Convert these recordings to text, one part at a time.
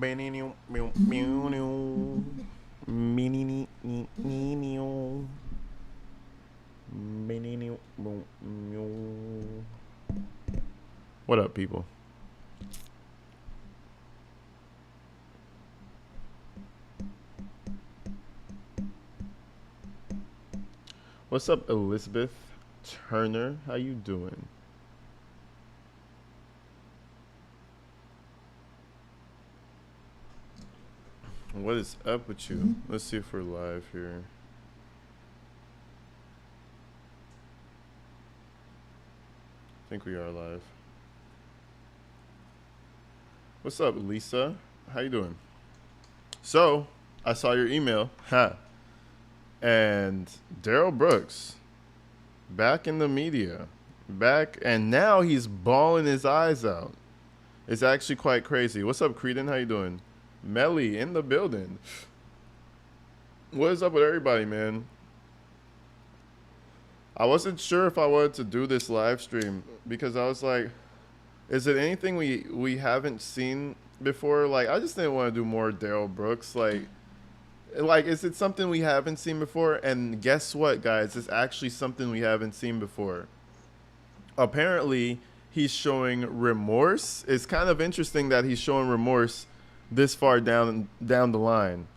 What up, people? What's up, Elizabeth Turner? How you doing? What is up with you? Let's see if we're live here. I think we are live. What's up, Lisa? How you doing? So, I saw your email. And Darrell Brooks, back in the media. And now he's bawling his eyes out. It's actually quite crazy. What's up, Creedon? How you doing? Melly in the building. What is up with everybody, man? I wasn't sure if I wanted to do this live stream because I was like, is it anything we haven't seen before? Like, I just didn't want to do more Darrell Brooks. Like, is it something we haven't seen before? And guess what, guys? It's actually something we haven't seen before. Apparently, he's showing remorse. It's kind of interesting that he's showing remorse this far down the line.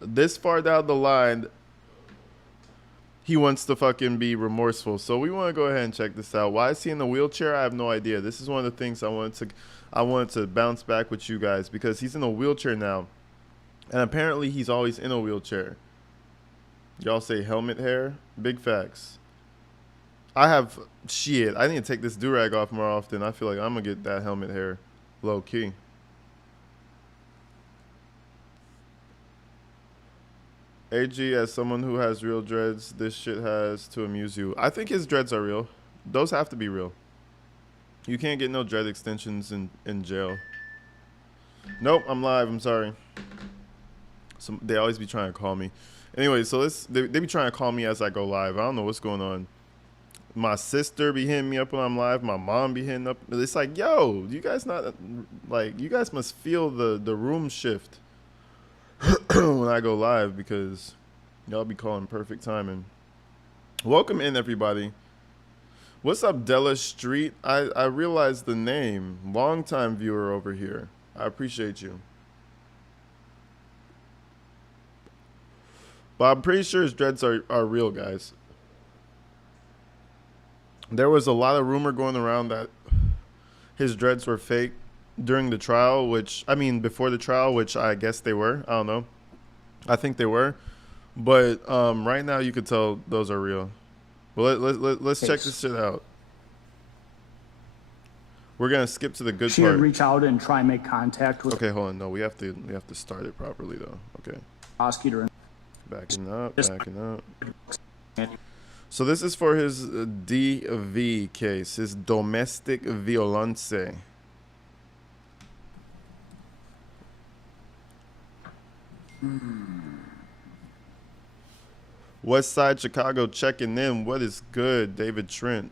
This far down the line, he wants to fucking be remorseful. So we want to go ahead and check this out. Why is he in the wheelchair? I have no idea. This is one of the things I wanted to bounce back with you guys because he's in a wheelchair now. And apparently he's always in a wheelchair. Y'all say helmet hair? Big facts. I need to take this do-rag off more often. I feel like I'm going to get that helmet hair low key. AG, as someone who has real dreads, this shit has to amuse you. I think his dreads are real. Those have to be real. You can't get no dread extensions in jail. Nope, I'm live. I'm sorry. They always be trying to call me. Anyway, so they be trying to call me as I go live. I don't know what's going on. My sister be hitting me up when I'm live. My mom be hitting up. It's like, yo, you guys must feel the room shift when I go live because y'all be calling perfect timing. Welcome in, everybody. What's up, Della Street? I realized the name. Longtime viewer over here. I appreciate you. But I'm pretty sure his dreads are real, guys. There was a lot of rumor going around that his dreads were fake during the trial, before the trial, which I guess they were. I don't know. I think they were. But right now you could tell those are real. Well, let's check this shit out. We're going to skip to the good part. Reach out and try and make contact with. Okay, hold on. No, we have to start it properly, though. Okay. Prosecutor. Backing up. So this is for his DV case, his domestic violence. West Side Chicago checking in. What is good, David Trent?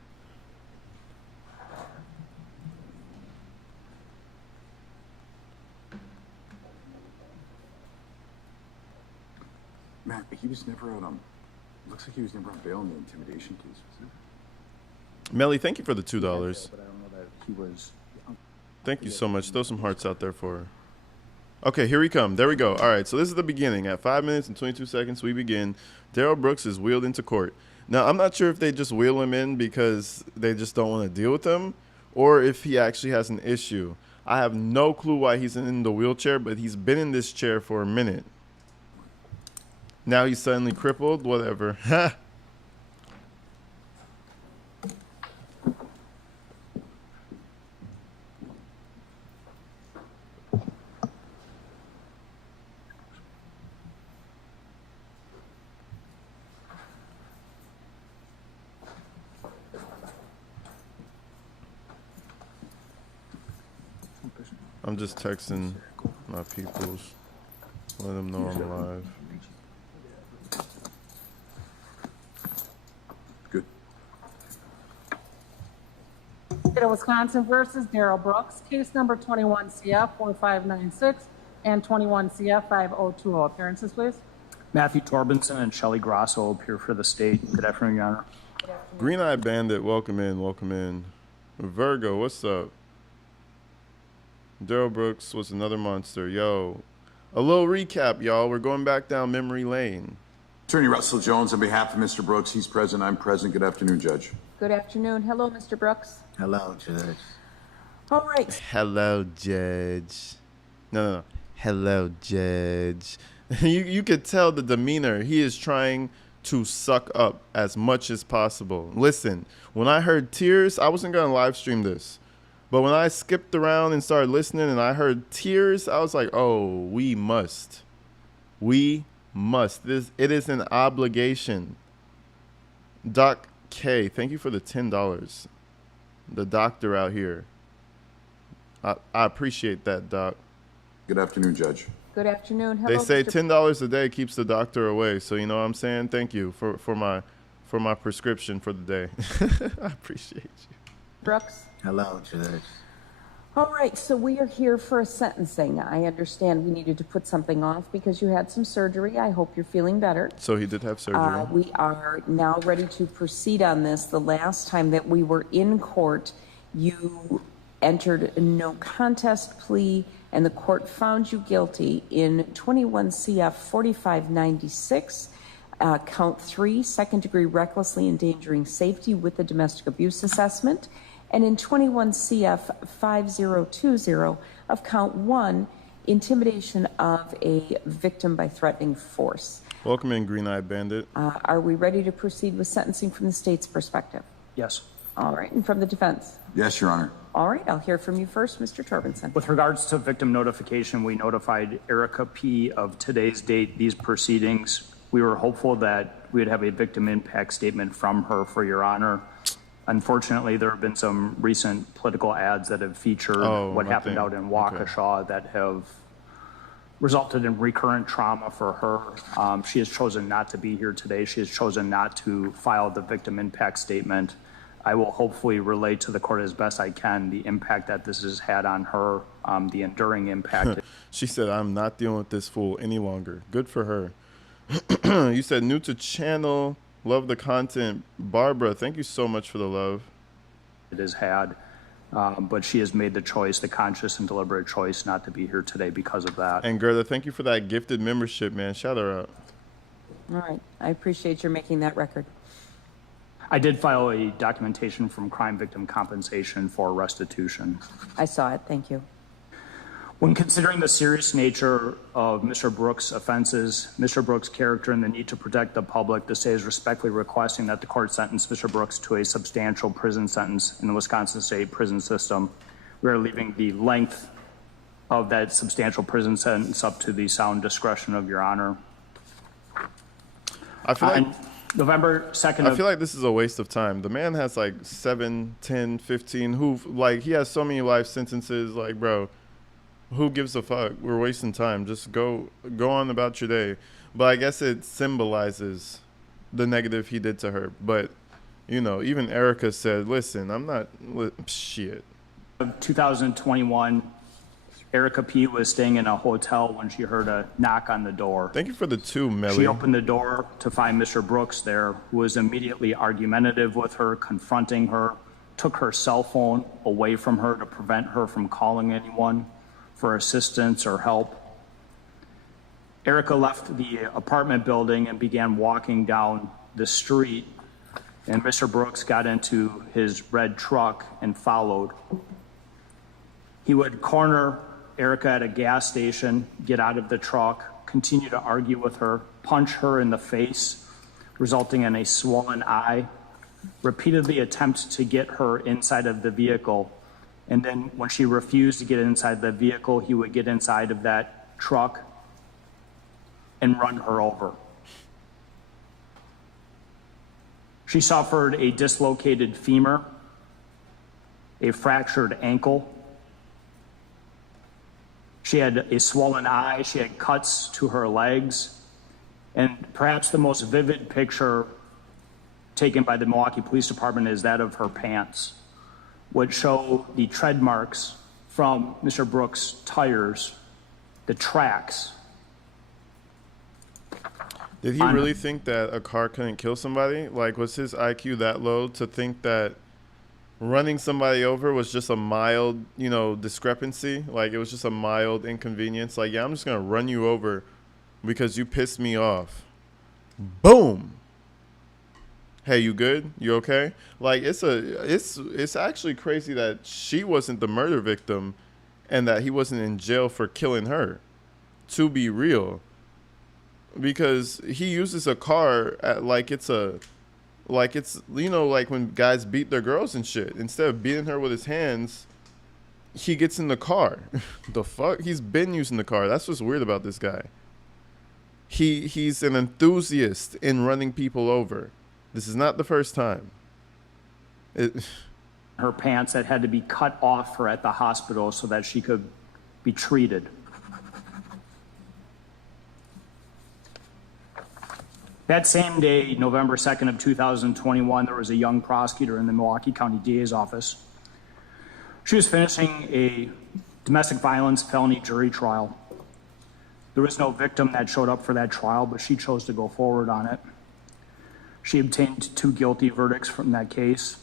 Matt, he was never out on. Looks like he was never on bail in the intimidation case, was it? Melly, thank you for the $2. But I don't know that he was. Thank you so much. Throw some hearts out there for her. Okay, here we come. There we go. All right, so this is the beginning. At 5 minutes and 22 seconds, we begin. Darrell Brooks is wheeled into court. Now, I'm not sure if they just wheel him in because they just don't want to deal with him or if he actually has an issue. I have no clue why he's in the wheelchair, but he's been in this chair for a minute. Now he's suddenly crippled, whatever. I'm just texting my peoples, let them know I'm live. Good. State of Wisconsin versus Darrell Brooks, case number 21 CF 4596 and 21 CF 5020. Appearances, please. Matthew Torbenson and Shelley Grosso appear for the state. Good afternoon, Your Honor. Green Eye Bandit, welcome in, welcome in. Virgo, what's up? Darrell Brooks was another monster. Yo, a little recap, y'all. We're going back down memory lane. Attorney Russell Jones, on behalf of Mr. Brooks, he's present, I'm present. Good afternoon, Judge. Good afternoon. Hello, Mr. Brooks. Hello, Judge. All right. Hello, Judge. No. Hello, Judge. You could tell the demeanor. He is trying to suck up as much as possible. Listen, when I heard tears, I wasn't going to live stream this. But when I skipped around and started listening and I heard tears, I was like, oh, we must. We must. It is an obligation. Doc K, thank you for the $10. The doctor out here. I appreciate that, Doc. Good afternoon, Judge. Good afternoon. Hello, They say Mr. $10 a day keeps the doctor away. So you know what I'm saying? Thank you for my prescription for the day. I appreciate you. Brooks. Hello, Judge. All right, so we are here for a sentencing. I understand we needed to put something off because you had some surgery. I hope you're feeling better. So he did have surgery. We are now ready to proceed on this. The last time that we were in court, you entered a no contest plea, and the court found you guilty in 21 CF 4596, count 3, second-degree recklessly endangering safety with a domestic abuse assessment, and in 21 CF 5020 of count 1, intimidation of a victim by threatening force. Welcome in, Green Eye Bandit. Are we ready to proceed with sentencing from the state's perspective? Yes. All right, and from the defense? Yes, Your Honor. All right, I'll hear from you first, Mr. Torbenson. With regards to victim notification, we notified Erica P. of today's date, these proceedings. We were hopeful that we would have a victim impact statement from her for Your Honor. Unfortunately, there have been some recent political ads that have featured what happened out in Waukesha that have resulted in recurrent trauma for her. She has chosen not to be here today. She has chosen not to file the victim impact statement. I will hopefully relay to the court as best I can the impact that this has had on her, the enduring impact. She said, I'm not dealing with this fool any longer. Good for her. You said new to channel, love the content. Barbara, thank you so much for the love. It has had, but she has made the choice, the conscious and deliberate choice not to be here today because of that. And Gerda, thank you for that gifted membership, man. Shout her out. All right, I appreciate your making that record. I did file a documentation from Crime Victim Compensation for restitution. I saw it, thank you. When considering the serious nature of Mr. Brooks' offenses, Mr. Brooks' character, and the need to protect the public, the state is respectfully requesting that the court sentence Mr. Brooks to a substantial prison sentence in the Wisconsin state prison system. We are leaving the length of that substantial prison sentence up to the sound discretion of Your Honor. I feel like November 2nd. I feel like this is a waste of time. The man has like 7, 10, 15, he has so many life sentences. Like, bro, who gives a fuck? We're wasting time. Just go on about your day. But I guess it symbolizes the negative he did to her. But, you know, even Erica said, listen, I'm not, shit. 2021, Erica P. was staying in a hotel when she heard a knock on the door. Thank you for the 2, Melly. She opened the door to find Mr. Brooks there, who was immediately argumentative with her, confronting her, took her cell phone away from her to prevent her from calling anyone for assistance or help. Erica left the apartment building and began walking down the street, and Mr. Brooks got into his red truck and followed. He would corner Erica at a gas station, get out of the truck, continue to argue with her, punch her in the face, resulting in a swollen eye, repeatedly attempt to get her inside of the vehicle. And then when she refused to get inside the vehicle, he would get inside of that truck and run her over. She suffered a dislocated femur, a fractured ankle. She had a swollen eye. She had cuts to her legs. And perhaps the most vivid picture taken by the Milwaukee Police Department is that of her pants. would show the tread marks from Mr. Brooks' tires, the tracks. Did he really think that a car couldn't kill somebody? Like, was his IQ that low to think that running somebody over was just a mild, you know, discrepancy? Like, it was just a mild inconvenience? Like, yeah, I'm just going to run you over because you pissed me off. Boom. Hey, you good? You okay? Like, it's actually crazy that she wasn't the murder victim and that he wasn't in jail for killing her, to be real. Because he uses a car like it's, you know, like when guys beat their girls and shit. Instead of beating her with his hands, he gets in the car. The fuck? He's been using the car. That's what's weird about this guy. He's an enthusiast in running people over. This is not the first time. Her pants that had to be cut off her at the hospital so that she could be treated. That same day, November 2nd of 2021, there was a young prosecutor in the Milwaukee County DA's office. She was finishing a domestic violence felony jury trial. There was no victim that showed up for that trial, but she chose to go forward on it. She obtained 2 guilty verdicts from that case.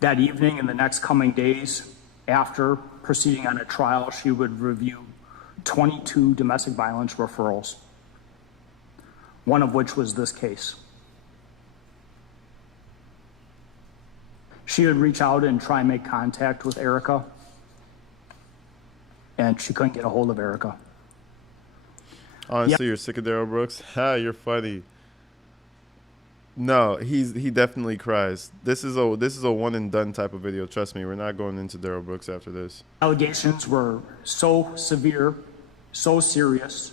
That evening and the next coming days, after proceeding on a trial, she would review 22 domestic violence referrals, one of which was this case. She would reach out and try and make contact with Erica, and she couldn't get a hold of Erica. Honestly, you're sick of Darrell Brooks? Ha, you're funny. No, he definitely cries. This is a one and done type of video. Trust me, we're not going into Darrell Brooks after this. Allegations were so severe, so serious,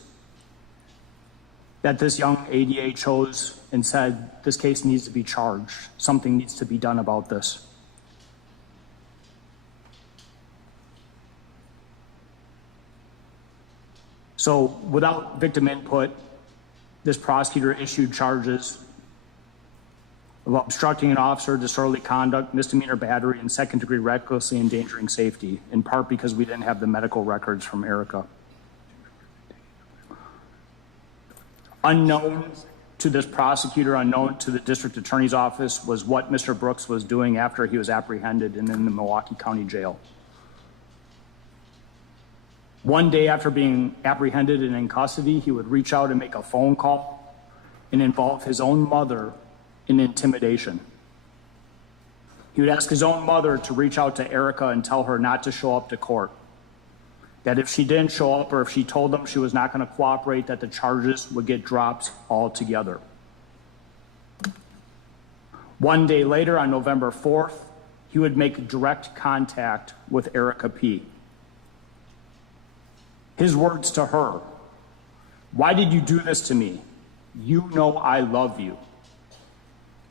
that this young ADA chose and said, this case needs to be charged. Something needs to be done about this. So without victim input, this prosecutor issued charges of obstructing an officer, disorderly conduct, misdemeanor battery, and second-degree recklessly endangering safety, in part because we didn't have the medical records from Erica. Unknown to this prosecutor, unknown to the district attorney's office, was what Mr. Brooks was doing after he was apprehended and in the Milwaukee County Jail. One day after being apprehended and in custody, he would reach out and make a phone call and involve his own mother in intimidation. He would ask his own mother to reach out to Erica and tell her not to show up to court. That if she didn't show up or if she told them she was not going to cooperate, that the charges would get dropped altogether. One day later, on November 4th, he would make direct contact with Erica P. His words to her: "Why did you do this to me? You know I love you."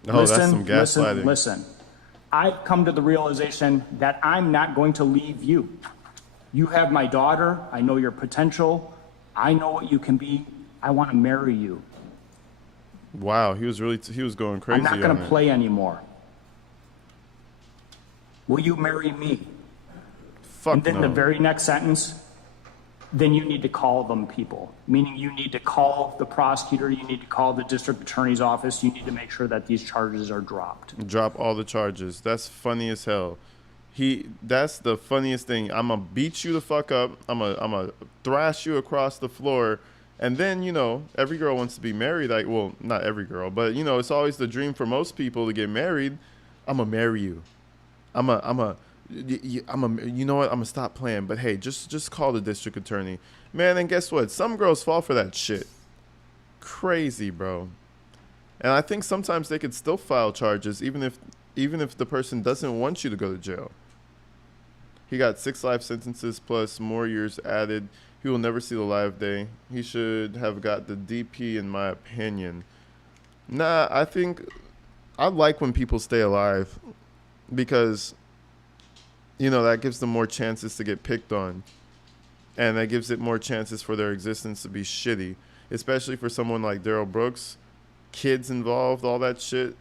Oh, that's some gaslighting. Listen. I've come to the realization that I'm not going to leave you. You have my daughter. I know your potential. I know what you can be. I want to marry you. Wow, he was going crazy. I'm not going on to it. play anymore. Will you marry me? Fuck And then no. the very next sentence, then you need to call them people. Meaning you need to call the prosecutor, you need to call the district attorney's office, you need to make sure that these charges are dropped. Drop all the charges. That's funny as hell. That's the funniest thing. I'm gonna beat you the fuck up. I'm gonna thrash you across the floor. And then, you know, every girl wants to be married. Like, well, not every girl, but you know, it's always the dream for most people to get married. I'm gonna marry you. You know what? I'm gonna stop playing. But hey, just call the district attorney, man. And guess what? Some girls fall for that shit. Crazy, bro. And I think sometimes they could still file charges even if the person doesn't want you to go to jail. He got 6 life sentences plus more years added. He will never see the light of day. He should have got the DP, in my opinion. Nah, I think I like when people stay alive because, you know, that gives them more chances to get picked on. And that gives it more chances for their existence to be shitty. Especially for someone like Darrell Brooks. Kids involved, all that shit.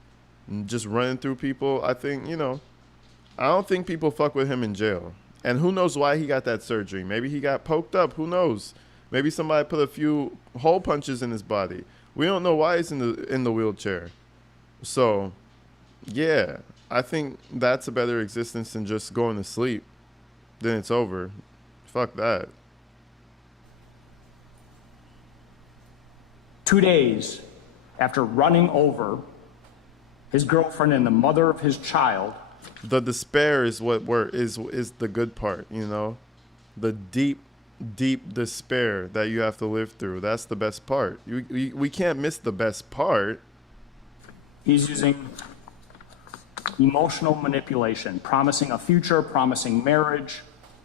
and just running through people, I think, I don't think people fuck with him in jail. And who knows why he got that surgery? Maybe he got poked up. Who knows? Maybe somebody put a few hole punches in his body. We don't know why he's in the wheelchair. So, yeah, I think that's a better existence than just going to sleep. Then it's over. Fuck that. 2 days after running over his girlfriend and the mother of his child. The despair is is the good part, the deep despair that you have to live through. That's the best part. We can't miss the best part. He's using emotional manipulation, promising a future, promising marriage,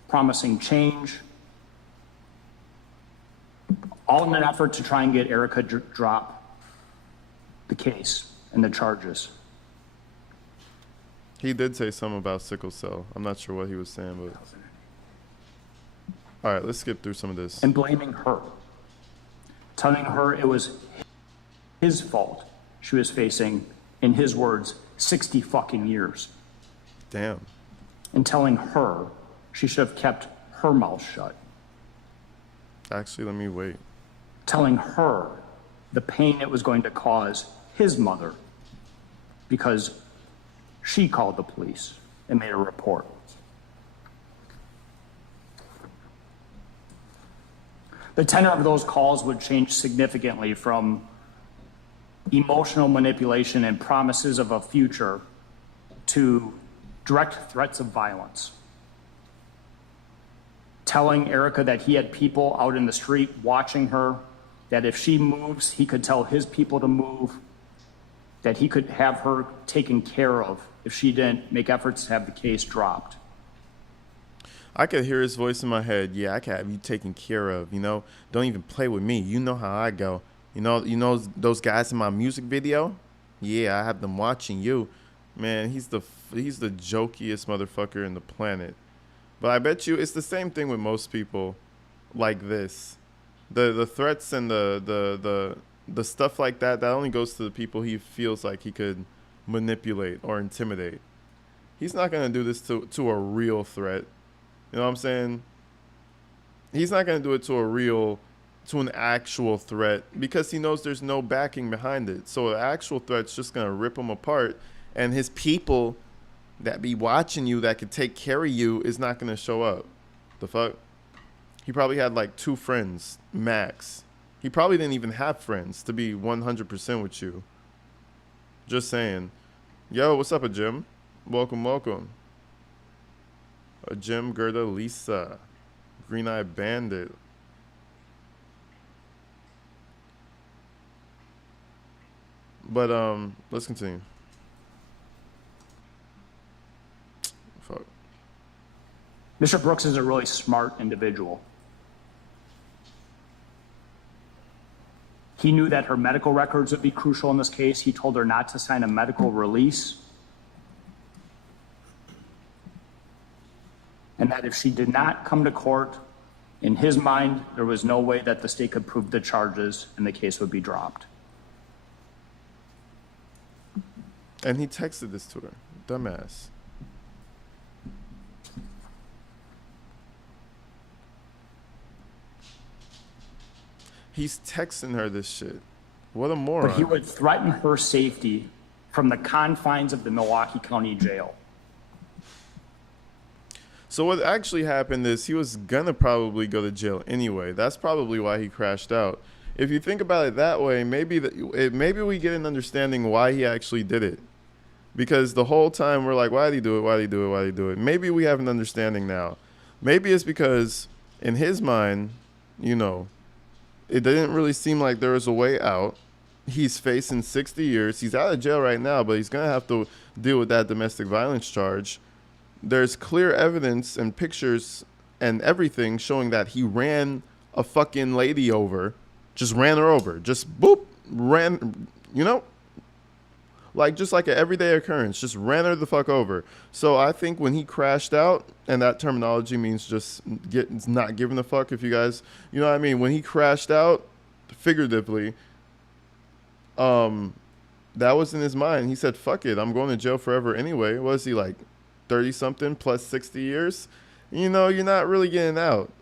promising change, all in an effort to try and get Erica to drop the case and the charges. He did say something about sickle cell. I'm not sure what he was saying, but all right, let's skip through some of this. And blaming her, telling her it was his fault she was facing, in his words, 60 fucking years. Damn. And telling her she should have kept her mouth shut. Actually, let me wait. Telling her the pain it was going to cause his mother because she called the police and made a report. The tenor of those calls would change significantly from emotional manipulation and promises of a future to direct threats of violence. Telling Erica that he had people out in the street watching her, that if she moves, he could tell his people to move, that he could have her taken care of if she didn't make efforts to have the case dropped. I could hear his voice in my head. Yeah, I can have you taken care of. Don't even play with me. You know how I go. You know those guys in my music video. Yeah, I have them watching you. Man, he's the jokiest motherfucker in the planet. But I bet you it's the same thing with most people, like this. The threats and the stuff like that only goes to the people he feels like he could manipulate or intimidate. He's not gonna do this to a real threat. You know what I'm saying? He's not going to do it to an actual threat because he knows there's no backing behind it. So an actual threat's just going to rip him apart. And his people that be watching you that could take care of you is not going to show up. The fuck? He probably had like 2 friends, max. He probably didn't even have friends to be 100% with you. Just saying. Yo, what's up, Jim? Welcome. Jim, Gerda, Lisa, Green Eye Bandit. But let's continue. Fuck. Mr. Brooks is a really smart individual. He knew that her medical records would be crucial in this case. He told her not to sign a medical release. And that if she did not come to court, in his mind, there was no way that the state could prove the charges and the case would be dropped. And he texted this to her. Dumbass. He's texting her this shit. What a moron. But he would threaten her safety from the confines of the Milwaukee County Jail. So what actually happened is he was gonna probably go to jail anyway. That's probably why he crashed out. If you think about it that way, maybe we get an understanding why he actually did it. Because the whole time we're like, why did he do it? Why did he do it? Why did he do it? Maybe we have an understanding now. Maybe it's because in his mind, it didn't really seem like there was a way out. He's facing 60 years. He's out of jail right now, but he's gonna have to deal with that domestic violence charge. There's clear evidence and pictures and everything showing that he ran a fucking lady over. Just ran her over. Just boop. Ran, like just like an everyday occurrence. Just ran her the fuck over. So I think when he crashed out, and that terminology means just not giving a fuck if you guys, you know what I mean? When he crashed out, figuratively, that was in his mind. He said, fuck it, I'm going to jail forever anyway. What is he, like 30 something plus 60 years? You know, you're not really getting out.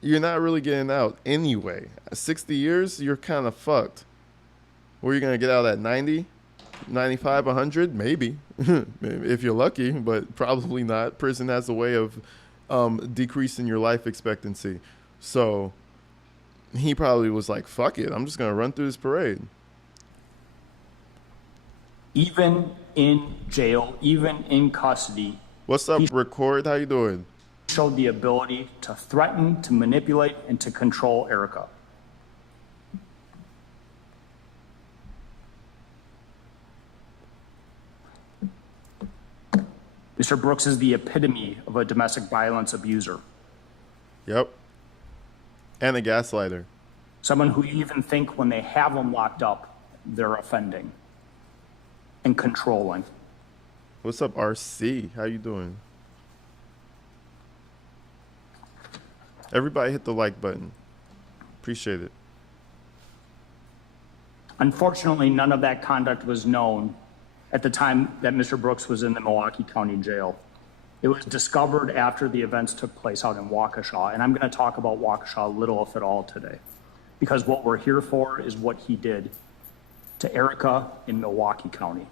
You're not really getting out anyway. 60 years, you're kind of fucked. Where you going to get out at 90, 95, 100? Maybe. If you're lucky, but probably not. Prison has a way of decreasing your life expectancy. So he probably was like, fuck it, I'm just going to run through this parade. Even in jail, even in custody, What's up, Record? How you doing? showed the ability to threaten, to manipulate, and to control Erica. Mr. Brooks is the epitome of a domestic violence abuser. Yep. And a gaslighter. Someone who you even think when they have them locked up, they're offending and controlling. What's up, RC? How you doing? Everybody hit the like button. Appreciate it. Unfortunately, none of that conduct was known at the time that Mr. Brooks was in the Milwaukee County Jail. It was discovered after the events took place out in Waukesha, and I'm going to talk about Waukesha little, if at all, today, because what we're here for is what he did to Erica in Milwaukee County.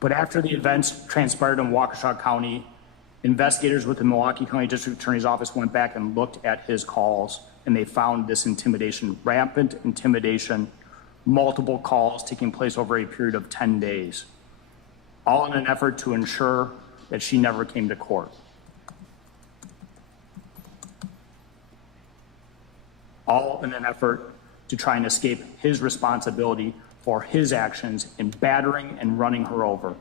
But after the events transpired in Waukesha County, investigators with the Milwaukee County District Attorney's Office went back and looked at his calls, and they found this intimidation, rampant intimidation, multiple calls taking place over a period of 10 days, all in an effort to ensure that she never came to court. All in an effort to try and escape his responsibility for his actions in battering and running her over.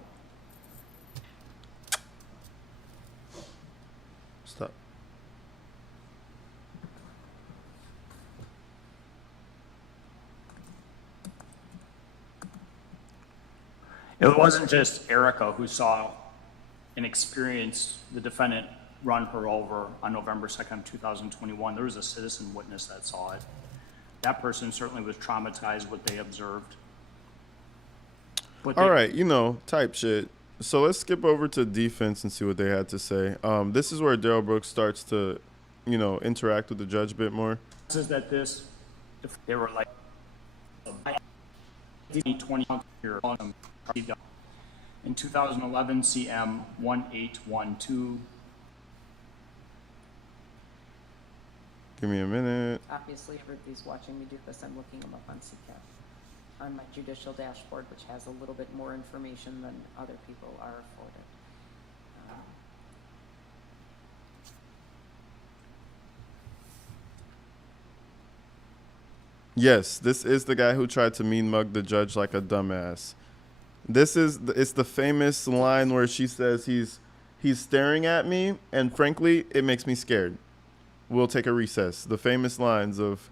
Stop. It wasn't just Erica who saw and experienced the defendant run her over on November 2nd, 2021. There was a citizen witness that saw it. That person certainly was traumatized what they observed. All right, you know, type shit. So let's skip over to defense and see what they had to say. This is where Darrell Brooks starts to, you know, interact with the judge a bit more. Is that they were like 20 here in 2011 CM 1812. Give me a minute. Obviously, everybody's watching me do this. I'm looking them up on CCAP, on my judicial dashboard, which has a little bit more information than other people are afforded. Yes, this is the guy who tried to mean mug the judge like a dumbass. It's the famous line where she says he's staring at me, and frankly, it makes me scared. We'll take a recess. The famous lines of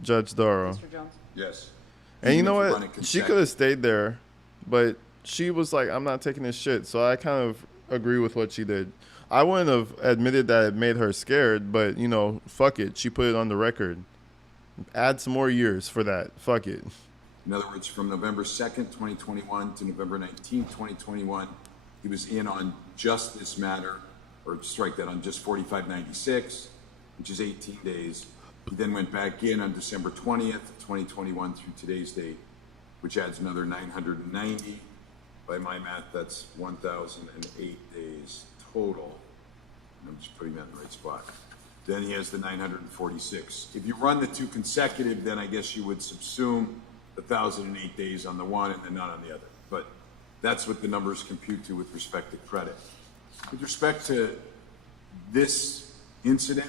Judge Doro. Mr. Jones? Yes. And you know Even if what? running She consent. could have stayed there, but she was like, I'm not taking this shit. So I kind of agree with what she did. I wouldn't have admitted that it made her scared, but, you know, fuck it. She put it on the record. Add some more years for that. Fuck it. In other words, from November 2nd, 2021 to November 19th, 2021, he was in on just this matter, or strike that, on just 4596, which is 18 days. He then went back in on December 20th, 2021 through today's date, which adds another 990. By my math, that's 1,008 days total. And I'm just putting that in the right spot. Then he has the 946. If you run the two consecutive, then I guess you would subsume 1,008 days on the one and then not on the other. But that's what the numbers compute to with respect to credit. With respect to this incident,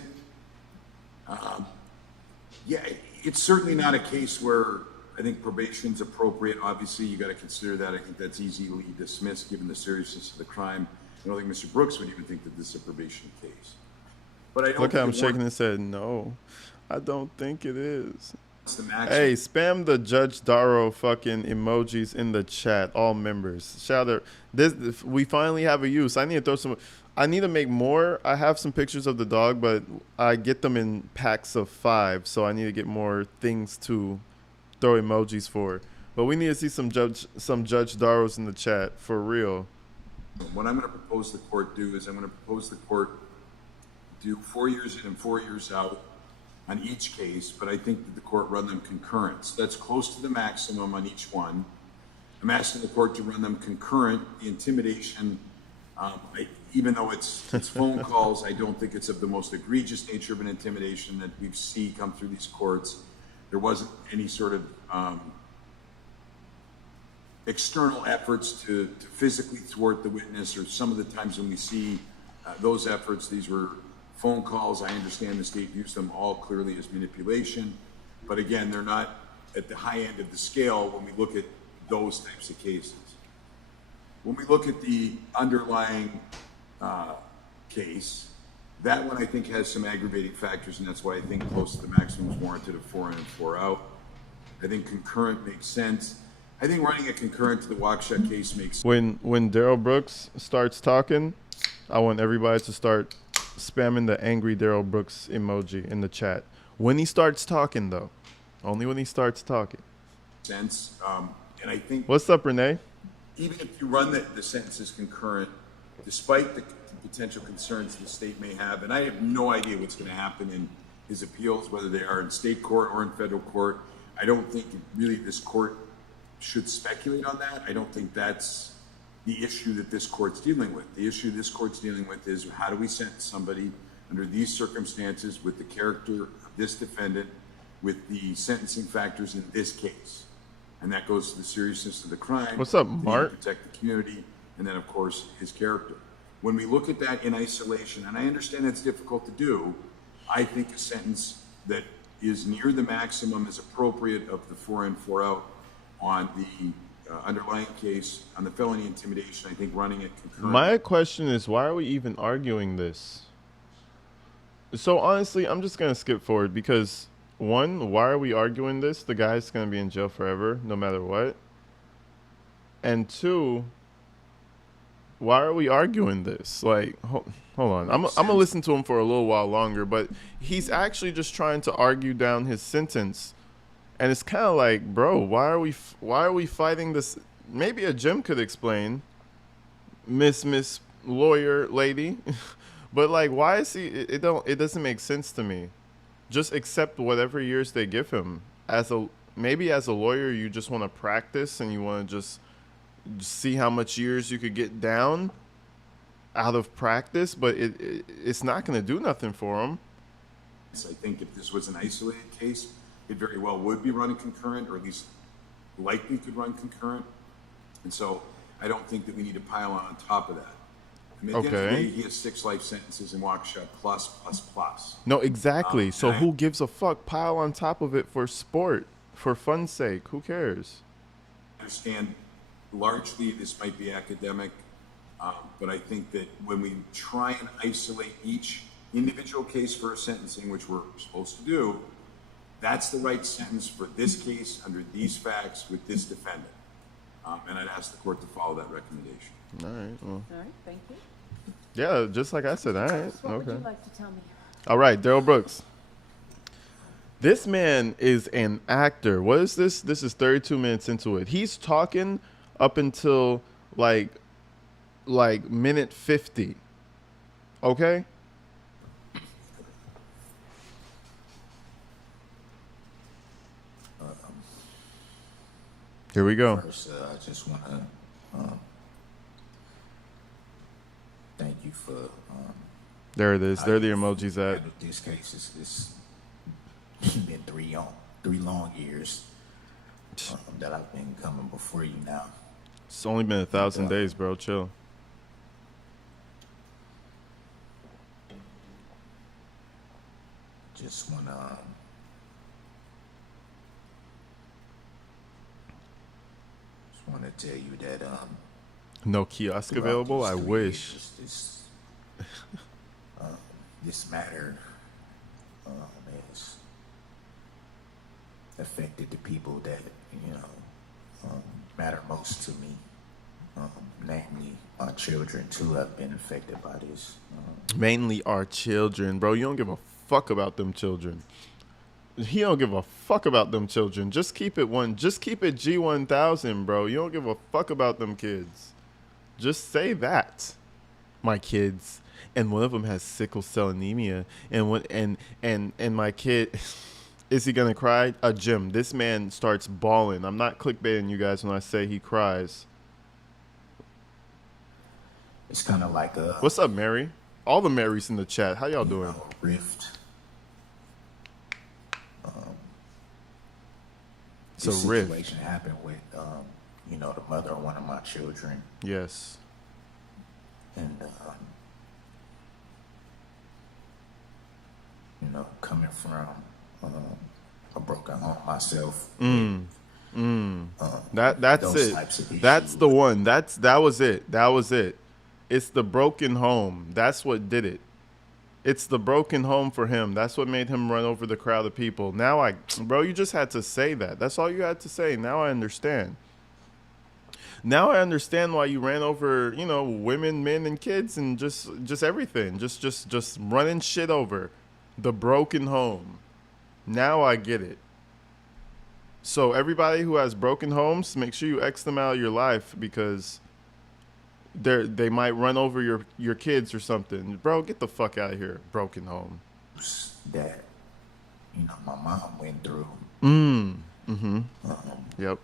yeah, it's certainly not a case where I think probation's appropriate. Obviously, you got to consider that. I think that's easily dismissed given the seriousness of the crime. I don't think Mr. Brooks would even think that this is a probation case. But I don't Look how I'm think it shaking his head. No, I don't think it is. warrants the maximum. Hey, spam the Judge Daro fucking emojis in the chat, all members. Shout out. We finally have a use. I need to throw some. I need to make more. I have some pictures of the dog, but I get them in packs of 5, so I need to get more things to throw emojis for. But we need to see some Judge Daros in the chat for real. What I'm going to propose the court do is I'm going to propose the court do 4 years in and 4 years out on each case, but I think that the court run them concurrent. So that's close to the maximum on each one. I'm asking the court to run them concurrent. The intimidation, even though it's phone calls, I don't think it's of the most egregious nature of an intimidation that we see come through these courts. There wasn't any sort of external efforts to physically thwart the witness, or some of the times when we see those efforts, these were phone calls. I understand the state views them all clearly as manipulation, but again, they're not at the high end of the scale when we look at those types of cases. When we look at the underlying case, that one I think has some aggravating factors, and that's why I think close to the maximum is warranted of 4 in and 4 out. I think concurrent makes sense. I think running a concurrent to the Waukesha case makes sense. When Darrell Brooks starts talking, I want everybody to start spamming the angry Darrell Brooks emoji in the chat. When he starts talking, though. Only when he starts talking. And I think... What's up, Renee? Even if you run the sentences concurrent, despite the potential concerns the state may have, and I have no idea what's going to happen in his appeals, whether they are in state court or in federal court, I don't think really this court should speculate on that. I don't think that's the issue that this court's dealing with. The issue this court's dealing with is how do we sentence somebody under these circumstances with the character of this defendant, with the sentencing factors in this case. And that goes to the seriousness of the crime. What's up, Mark? Protect the community, and then of course his character. When we look at that in isolation, and I understand it's difficult to do, I think a sentence that is near the maximum is appropriate of the 4 in, 4 out on the underlying case. On the felony intimidation, I think running it concurrent. My question is, why are we even arguing this? So honestly, I'm just going to skip forward because, one, why are we arguing this? The guy's going to be in jail forever, no matter what. And two, why are we arguing this? Like, hold on. I'm going to listen to him for a little while longer, but he's actually just trying to argue down his sentence. And it's kind of like, bro, why are we fighting this? Maybe a Jim could explain, Miss Lawyer Lady. But like, why is he? It doesn't make sense to me. Just accept whatever years they give him. Maybe as a lawyer, you just want to practice and you want to just see how much years you could get down out of practice. But it's not going to do nothing for him. I think if this was an isolated case, it very well would be running concurrent, or at least likely could run concurrent. And so I don't think that we need to pile on top of that. I mean, at the end of the day, he has 6 life sentences in Waukesha plus. No, exactly. So who gives a fuck? Pile on top of it for sport, for fun's sake. Who cares? I understand largely this might be academic, but I think that when we try and isolate each individual case for a sentencing, which we're supposed to do, that's the right sentence for this case under these facts with this defendant. And I'd ask the court to follow that recommendation. All right. Well. All right, thank you. Yeah, just like I said. All right. What Okay. would you like to tell me? All right, Darrell Brooks. This man is an actor. What is this? This is 32 minutes into it. He's talking up until like minute 50. Okay? Here we go. First, I just want to thank you for. There it is. There are the emojis at. This case is been 3 long years that I've been coming before you now. It's only been 1,000 days, bro. Chill. Just want to. Want to tell you that No kiosk available. I wish. This matter has affected the people that matter most to me, namely my children too have been affected by this. Mainly our children, bro. You don't give a fuck about them children. He don't give a fuck about them children. Just keep it one. Just keep it G1000, bro. You don't give a fuck about them kids. Just say that, my kids. And one of them has sickle cell anemia. And what? And my kid, is he gonna cry? Jim, this man starts bawling. I'm not clickbaiting you guys when I say he cries. It's kind of like a What's up, Mary? All the Marys in the chat. How y'all doing? rift. It's a This rift. situation happened with, the mother of one of my children, Yes. and coming from a broken home myself. That's Those it. types of That's issues. the one. That was it. That was it. It's the broken home. That's what did it. It's the broken home for him. That's what made him run over the crowd of people. Now bro, you just had to say that. That's all you had to say. Now I understand. Now I understand why you ran over, women, men, and kids, and just everything. Just running shit over. The broken home. Now I get it. So everybody who has broken homes, make sure you X them out of your life because they might run over your kids or something. Bro, get the fuck out of here. Broken home. That my mom went through. Yep.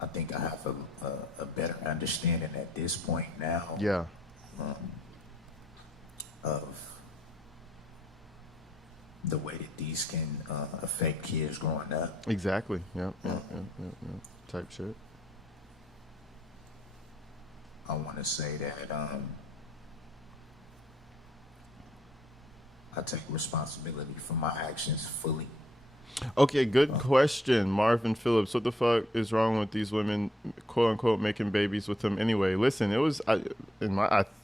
I think I have a better understanding at this point now Yeah. of the way that these can affect kids growing up. Exactly. Yep. Type shit. I want to say that I take responsibility for my actions fully. Okay, good question, Marvin Phillips. What the fuck is wrong with these women, quote unquote, making babies with him anyway? Listen, it was I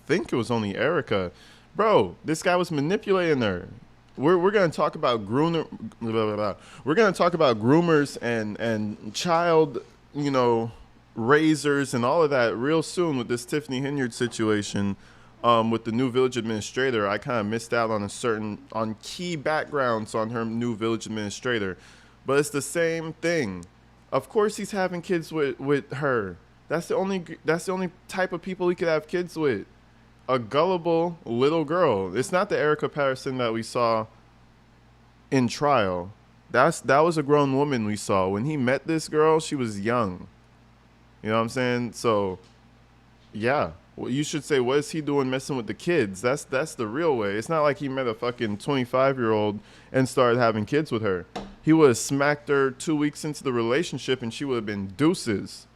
think it was only Erica, bro. This guy was manipulating her. We're gonna talk about groomer. We're gonna talk about groomers and child, raisers and all of that real soon with this Tiffany Hinyard situation. With the new village administrator, I kind of missed out on key backgrounds on her new village administrator, but it's the same thing. Of course, he's having kids with her. That's the only type of people he could have kids with. A gullible little girl. It's not the Erica Patterson that we saw in trial. That was a grown woman we saw. When he met this girl, she was young. You know what I'm saying? So, yeah. Well, you should say, what is he doing messing with the kids? That's the real way. It's not like he met a fucking 25-year-old and started having kids with her. He would have smacked her 2 weeks into the relationship and she would have been deuces.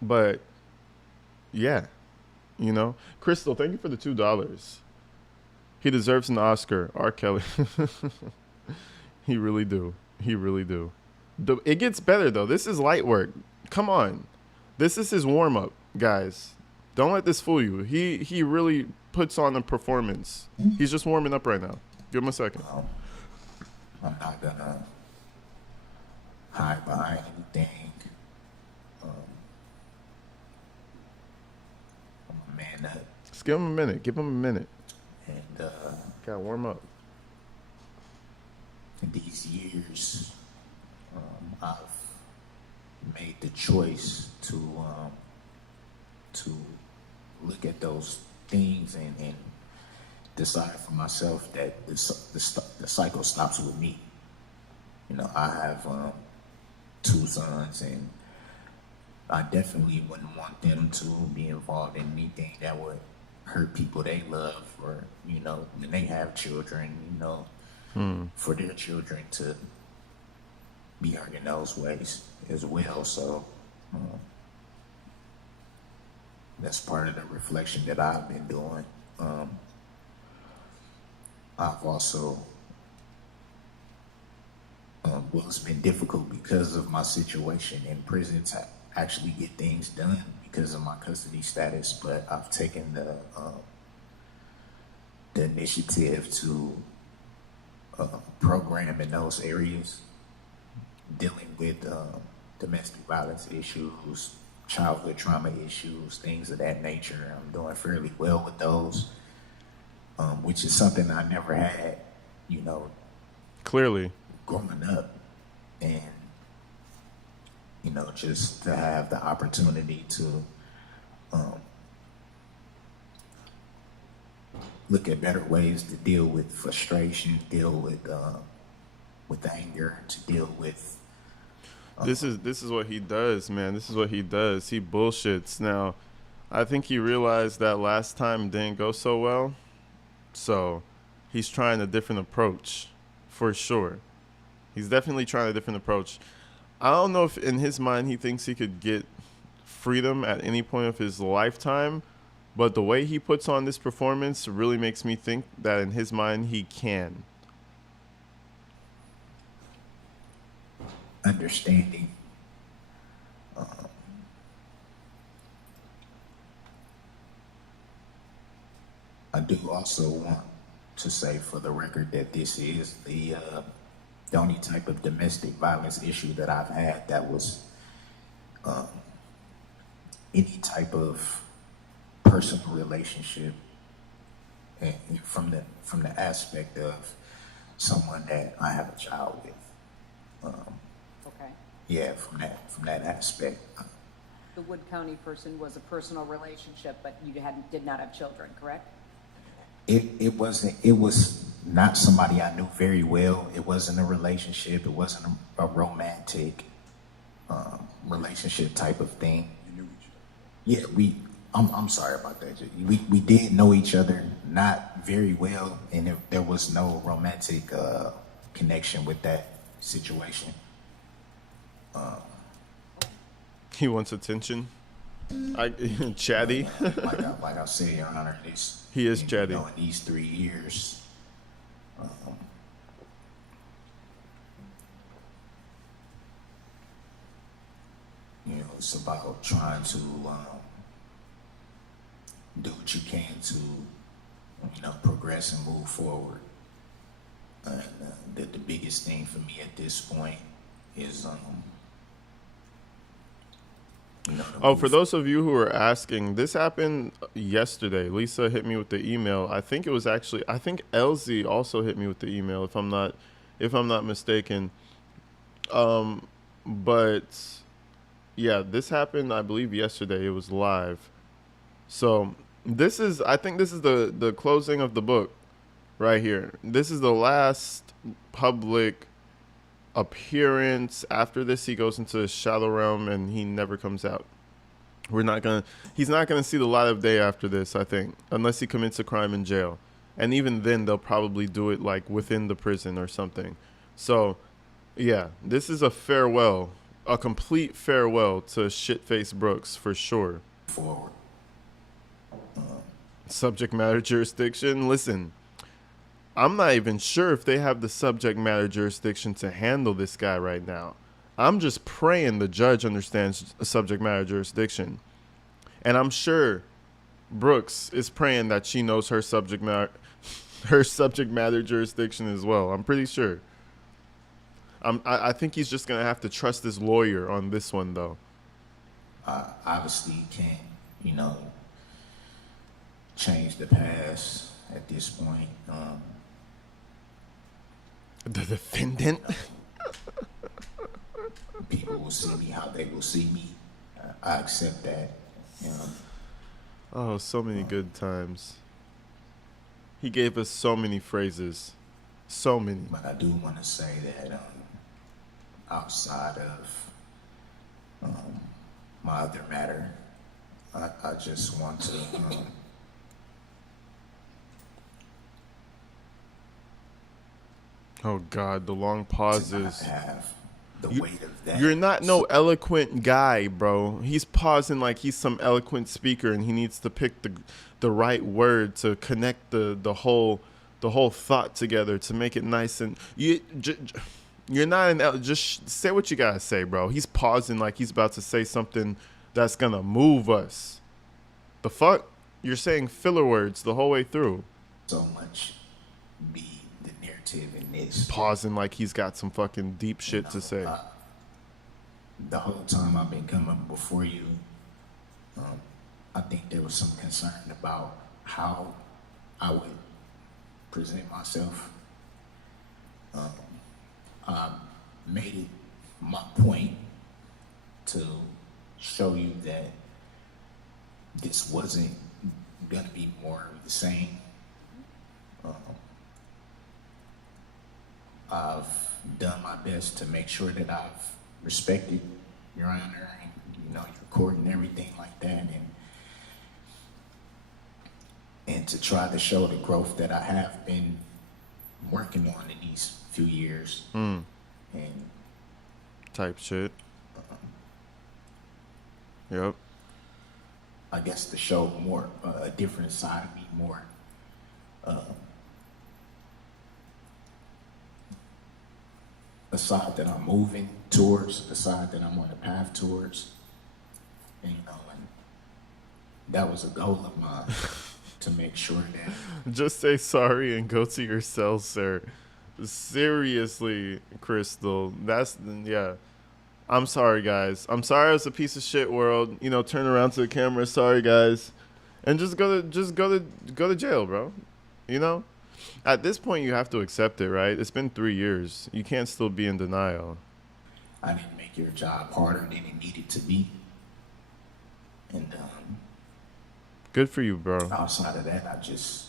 But, yeah. Crystal, thank you for the $2. He deserves an Oscar. R. Kelly. He really do. He really do. It gets better, though. This is light work. Come on. This is his warm-up, guys. Don't let this fool you. He really puts on a performance. He's just warming up right now. Give him a second. I'm not gonna hide behind anything. I'm a man up, Just give him a minute. Give him a minute. and Gotta warm up. in these years, I've made the choice to look at those things and decide for myself that the cycle stops with me. I have 2 sons, and I definitely wouldn't want them to be involved in anything that would hurt people they love, or when they have children, for their children to be hurt in those ways as well. So that's part of the reflection that I've been doing. I've also, it's been difficult because of my situation in prison to actually get things done because of my custody status, but I've taken the initiative to program in those areas, dealing with domestic violence issues, childhood trauma issues, things of that nature. I'm doing fairly well with those, which is something I never had, you know, Clearly. growing up. And, you know, just to have the opportunity to look at better ways to deal with frustration, deal with anger, to deal with This is what he does, man. This is what he does. He bullshits. Now, I think he realized that last time didn't go so well. So, he's trying a different approach, for sure. He's definitely trying a different approach. I don't know if in his mind he thinks he could get freedom at any point of his lifetime, but the way he puts on this performance really makes me think that in his mind he can. understanding. I do also want to say for the record that this is the only type of domestic violence issue that I've had that was any type of personal relationship, and from the aspect of someone that I have a child with. Okay. Yeah, from that aspect. The Wood County person was a personal relationship, but you did not have children, correct? It was not somebody I knew very well. It wasn't a relationship. It wasn't a romantic relationship type of thing. You knew each other. Yeah, I'm sorry about that. We did know each other, not very well, and there was no romantic connection with that situation. He wants attention. Chatty. like I said, Your Honor, He is chatty. in these 3 years, it's about trying to do what you can to, progress and move forward. And the biggest thing for me at this point is, For those of you who are asking, this happened yesterday. Lisa hit me with the email. I think Elsie also hit me with the email, if I'm not mistaken. But yeah, this happened, I believe, yesterday. It was live. So I think this is the closing of the book right here. This is the last public appearance. After this, he goes into the shadow realm and he never comes out. He's not gonna see the light of day after this, I think, unless he commits a crime in jail. And even then they'll probably do it like within the prison or something. So yeah, this is a farewell, a complete farewell to Shitface Brooks for sure. forward. Subject matter jurisdiction. Listen, I'm not even sure if they have the subject matter jurisdiction to handle this guy right now. I'm just praying the judge understands subject matter jurisdiction. And I'm sure Brooks is praying that she knows her subject matter jurisdiction as well. I'm pretty sure. I think he's just going to have to trust his lawyer on this one, though. Obviously, you can't, change the past at this point. The defendant? People will see me how they will see me. I accept that. Oh, so many good times. He gave us so many phrases. So many. But I do want to say that outside of my other matter, I just want to Oh God, the long not pauses. have the weight of that. You're not no eloquent guy, bro. He's pausing like he's some eloquent speaker, and he needs to pick the right word to connect the whole thought together to make it nice. And you're not just say what you gotta say, bro. He's pausing like he's about to say something that's gonna move us. The fuck? You're saying filler words the whole way through. So much be the narrative in this. Pausing like he's got some fucking deep shit to say. The whole time I've been coming before you, I think there was some concern about how I would present myself. I made it my point to show you that this wasn't gonna be more of the same. I've done my best to make sure that I've respected Your Honor and, your court and everything like that, and to try to show the growth that I have been working on in these few years. And Type shit. Yep. I guess to show more a different side of me, more a side that I'm moving towards, a side that I'm on the path towards, and that was a goal of mine to make sure that. Just say sorry and go to your cell, sir. Seriously, Crystal. Yeah. I'm sorry, guys. I'm sorry it's a piece of shit world. Turn around to the camera. Sorry, guys, and just go to jail, bro. At this point, you have to accept it, right? It's been 3 years. You can't still be in denial. I didn't make your job harder than it needed to be, and good for you, bro. outside of that, I just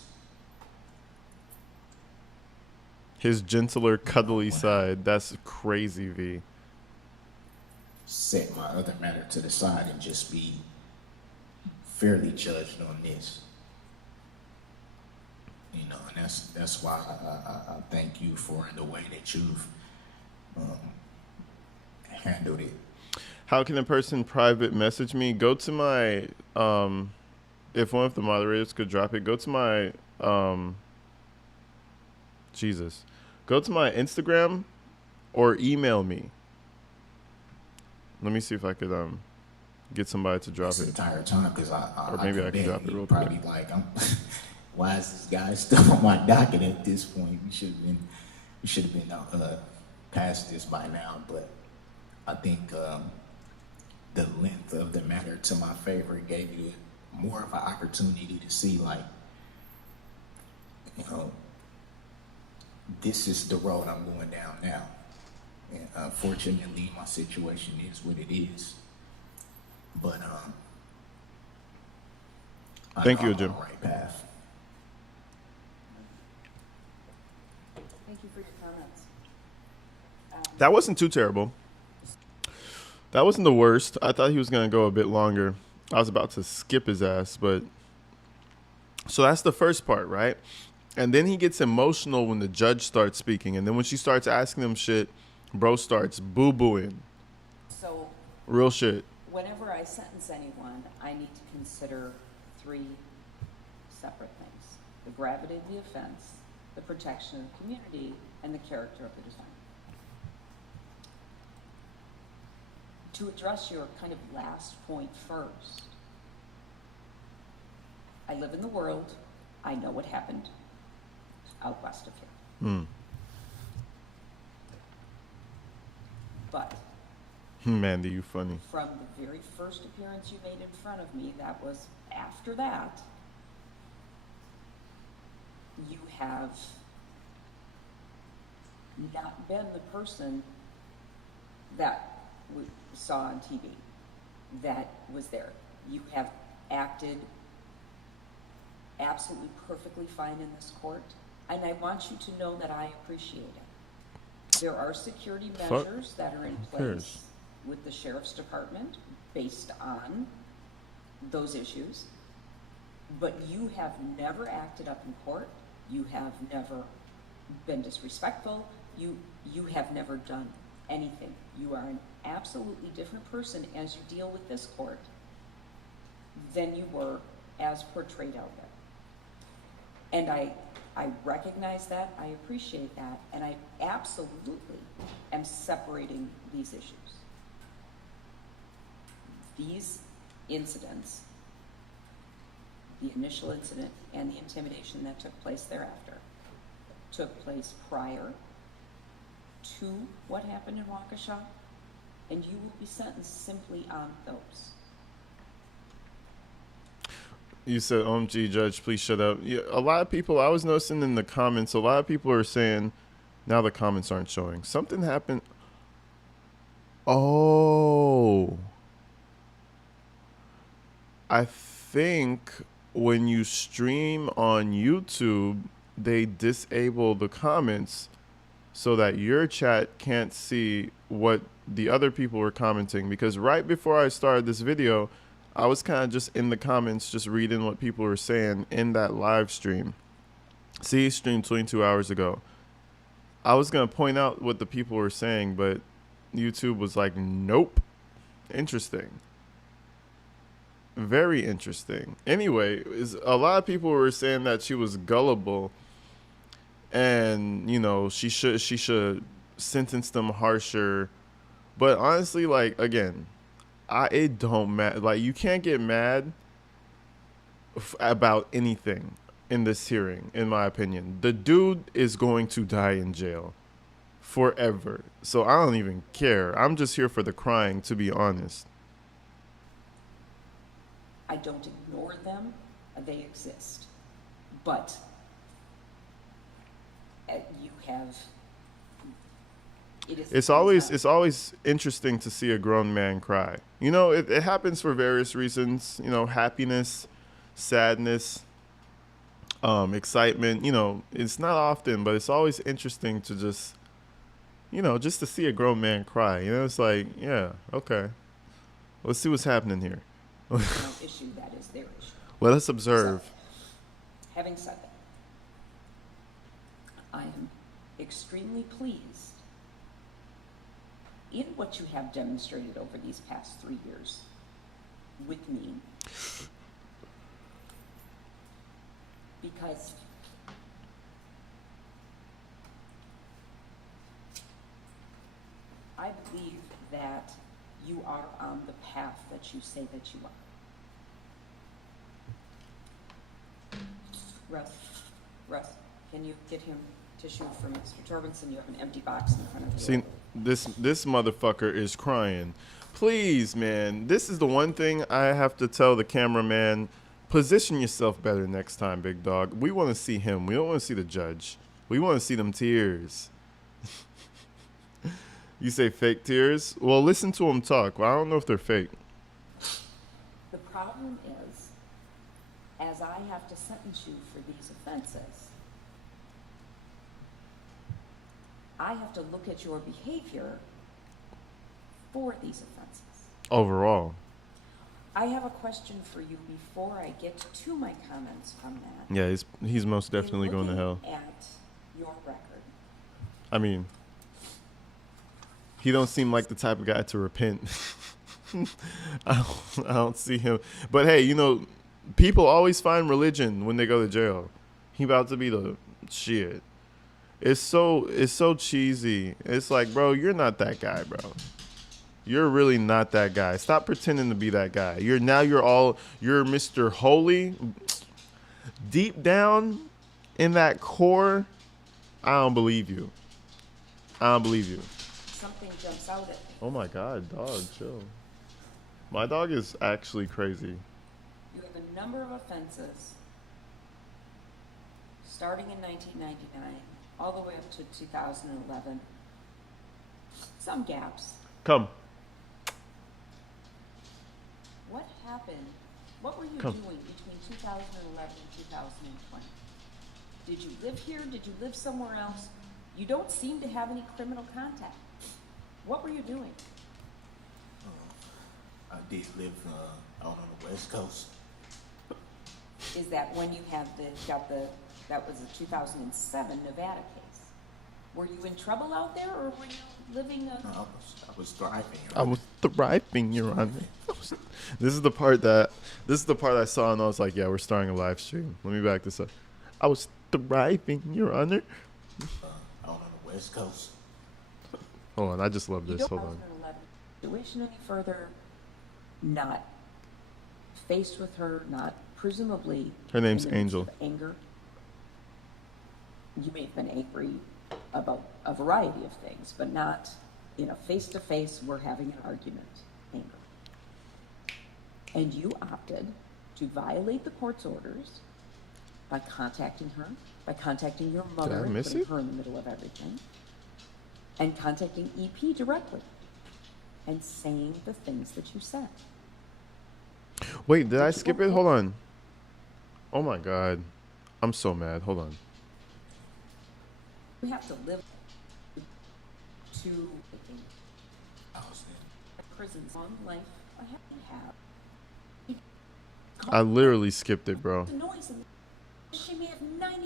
His gentler, cuddly side. That's crazy, V. set my other matter to the side and just be fairly judged on this. And that's why I thank you for the way that you've handled it. How can a person private message me? Go to my, if one of the moderators could drop it, go to my, go to my Instagram or email me. Let me see if I could get somebody to drop This it. entire time, because Or maybe I can drop it real quick. Probably like, why is this guy still on my docket at this point? We should have been past this by now. But I think the length of the matter to my favor gave you more of an opportunity to see, like, this is the road I'm going down now. And unfortunately, my situation is what it is. But Thank you, I'm Jim. on the right path. Thank you for your comments. That wasn't too terrible. That wasn't the worst. I thought he was going to go a bit longer. I was about to skip his ass, but... So that's the first part, right? And then he gets emotional when the judge starts speaking. And then when she starts asking him shit, bro starts boo-booing. So Real shit. whenever I sentence anyone, I need to consider 3 separate things: the gravity of the offense, the protection of the community, and the character of the defendant. To address your kind of last point first, I live in the world. I know what happened out west of here. But Mandy, you funny. from the very first appearance you made in front of me, that was after that, you have not been the person that we saw on TV that was there. You have acted absolutely perfectly fine in this court, and I want you to know that I appreciate it. There are security measures that are in place with the sheriff's department based on those issues, but you have never acted up in court. You have never been disrespectful. You have never done anything. You are an absolutely different person as you deal with this court than you were as portrayed out there. And I recognize that, I appreciate that, and I absolutely am separating these issues. These incidents, the initial incident and the intimidation that took place thereafter, took place prior to what happened in Waukesha, and you will be sentenced simply on those. You said, OMG, Judge, please shut up. Yeah, a lot of people, I was noticing in the comments, a lot of people are saying, now the comments aren't showing. Something happened. Oh. I think when you stream on YouTube, they disable the comments so that your chat can't see what the other people were commenting. Because right before I started this video, I was kind of just in the comments, just reading what people were saying in that live stream. See, streamed 22 hours ago. I was going to point out what the people were saying, but YouTube was like, nope. Interesting. Very interesting. Anyway, a lot of people were saying that she was gullible and, you know, she should sentence them harsher. But honestly, like, again, it don't matter. Like, you can't get mad about anything in this hearing, in my opinion. The dude is going to die in jail forever. So I don't even care. I'm just here for the crying, to be honest. I don't ignore them. They exist. But you have... It's always interesting to see a grown man cry. You know, it happens for various reasons. You know, happiness, sadness, excitement. You know, it's not often, but it's always interesting to just, you know, just to see a grown man cry. You know, it's like, yeah, okay, let's see what's happening here. Issue, that is their issue. Let us observe. So, having said that, I am extremely pleased in what you have demonstrated over these past 3 years with me, because I believe that you are on the path that you say that you are. Russ, can you get him tissue for Mr. Torbenson? You have an empty box in front of you. See, this motherfucker is crying. Please, man. This is the one thing I have to tell the cameraman. Position yourself better next time, big dog. We want to see him. We don't want to see the judge. We want to see them tears. You say fake tears? Well, listen to him talk. Well, I don't know if they're fake. The problem is, as I have to sentence you for these offenses, I have to look at your behavior for these offenses. Overall. I have a question for you before I get to my comments from that. Yeah, he's most definitely going to hell. At your record. I mean, he don't seem like the type of guy to repent. I don't see him. But hey, you know, people always find religion when they go to jail. He about to be the shit. It's so cheesy. It's like, bro, you're not that guy, bro. You're really not that guy. Stop pretending to be that guy. You're Mr. Holy. Deep down in that core, I don't believe you. I don't believe you. Something jumps out at me. Oh my God, dog, chill. My dog is actually crazy. You have a number of offenses starting in 1999 all the way up to 2011. Some gaps. Come. What happened? What were you doing between 2011 and 2020? Did you live here? Did you live somewhere else? You don't seem to have any criminal contact. What were you doing? I did live out on the West Coast. Is that when you had that was a 2007 Nevada case? Were you in trouble out there, or were you living a... No, I was thriving. I was thriving, Your Honor. This is the part I saw, and I was like, yeah, we're starting a live stream. Let me back this up. I was thriving, Your Honor. Out on the West Coast. Hold on, I just love this. Hold on. Situation any further, not faced with her, not presumably... Her name's Angel. Anger. You may have been angry about a variety of things, but not in a face-to-face, we're having an argument, anger. And you opted to violate the court's orders by contacting her, by contacting your mother and miss putting it? her in the middle of everything, and contacting EP directly and saying the things that you said. Wait, did I skip it? Hold on. Oh my God. I'm so mad. Hold on. You have to live to I was in prison's long life. I have to have. I literally skipped it, bro. The noise. And she may have 99%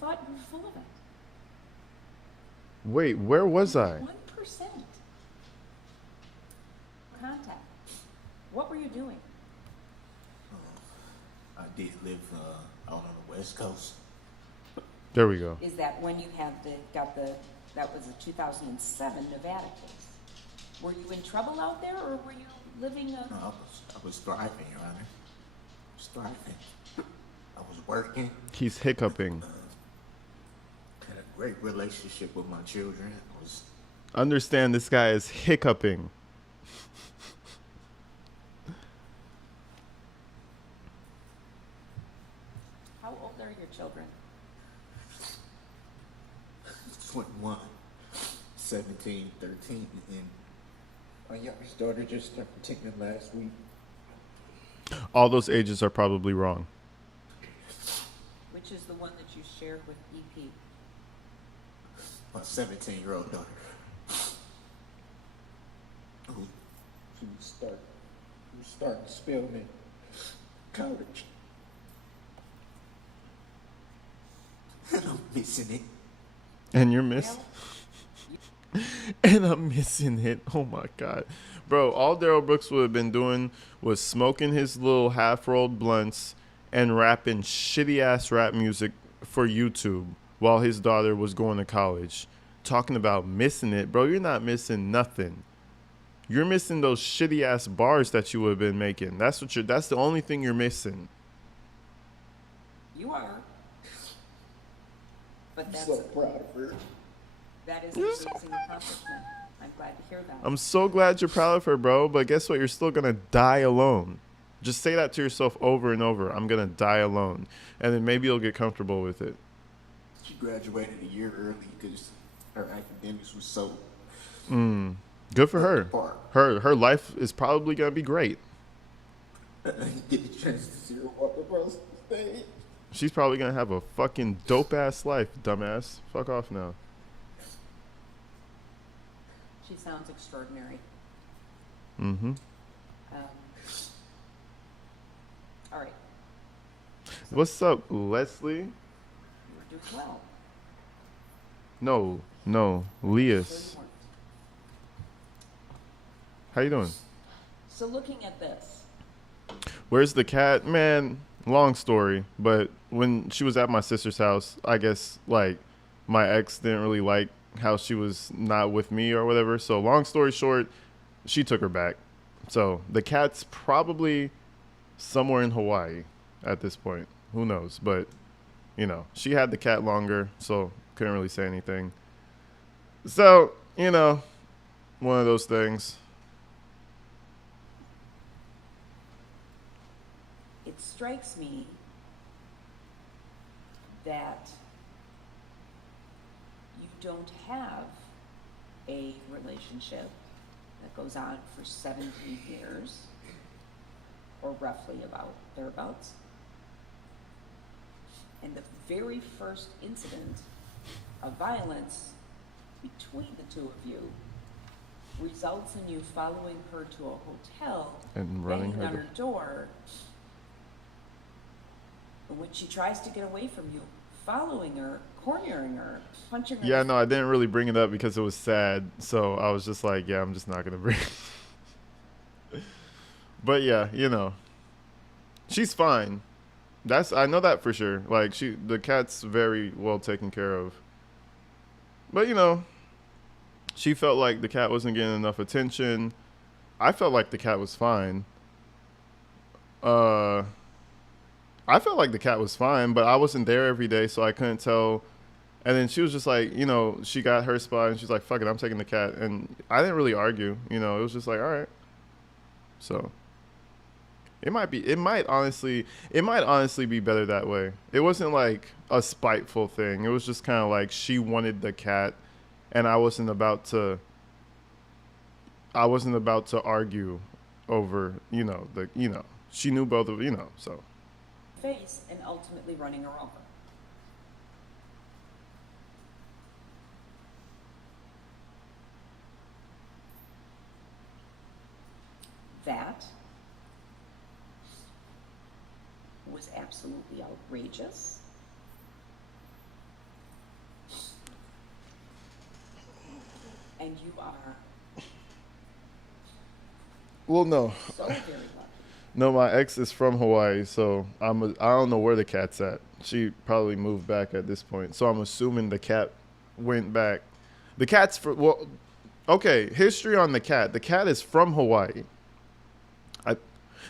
thought you were full of it. Wait, where was I? 1%. Contact. What were you doing? I did live out on the West Coast. There we go. Is that when you had that was a 2007 Nevada case? Were you in trouble out there, or were you living a... No, I was thriving, Your Honor. I was thriving. I was working. He's hiccuping. Had a great relationship with my children. I was Understand this guy is hiccuping. How old are your children? 21, 17, 13, and my youngest daughter just started pregnant last week. All those ages are probably wrong. Which is the one that you shared with EP? My 17-year-old daughter. Who she was starting to spell me college. And I'm missing it. And you're missing. And I'm missing it. Oh my God. Bro, all Darrell Brooks would have been doing was smoking his little half-rolled blunts and rapping shitty-ass rap music for YouTube while his daughter was going to college. Talking about missing it. Bro, you're not missing nothing. You're missing those shitty-ass bars that you would have been making. That's the only thing you're missing. You are. But that's So proud of her. that is an amazing accomplishment. I'm glad to hear that. I'm so glad you're proud of her, bro. But guess what? You're still going to die alone. Just say that to yourself over and over. I'm going to die alone. And then maybe you'll get comfortable with it. She graduated a year early because her academics was so Good for her. far. Her life is probably going to be great. I didn't get the chance to see her walk across the stage. She's probably going to have a fucking dope-ass life, dumbass. Fuck off now. She sounds extraordinary. Mm-hmm. All right. What's up, Leslie? You were doing well. No, So Leas. you weren't. How you doing? So looking at this, Where's the cat? Man, long story, but when she was at my sister's house, I guess, like, my ex didn't really like how she was not with me or whatever. So long story short, she took her back. So the cat's probably somewhere in Hawaii at this point. Who knows? But, you know, she had the cat longer, so couldn't really say anything. So, you know, one of those things. it strikes me that you don't have a relationship that goes on for 17 years, or roughly about thereabouts. And the very first incident of violence between the two of you results in you following her to a hotel And running banging her on door. her door. And when she tries to get away from you, following her, cornering her, punching her. Yeah, no, I didn't really bring it up because it was sad. So I was just like, yeah, I'm just not going to bring it. But yeah, you know, she's fine. I know that for sure. Like, the cat's very well taken care of. But, you know, she felt like the cat wasn't getting enough attention. I felt like the cat was fine. I felt like the cat was fine, but I wasn't there every day, so I couldn't tell. And then she was just like, you know, she got her spot, and she's like, fuck it, I'm taking the cat. And I didn't really argue. You know, it was just like, all right. So, It might be. It might honestly be better that way. It wasn't like a spiteful thing. It was just kind of like she wanted the cat, and I wasn't about to argue over, she knew both of, so. Face and ultimately running her over. That was absolutely outrageous. And you are Well, no. so very lucky. No, my ex is from Hawaii, so I don't know where the cat's at. She probably moved back at this point. So I'm assuming the cat went back. The cat's okay, history on the cat. The cat is from Hawaii.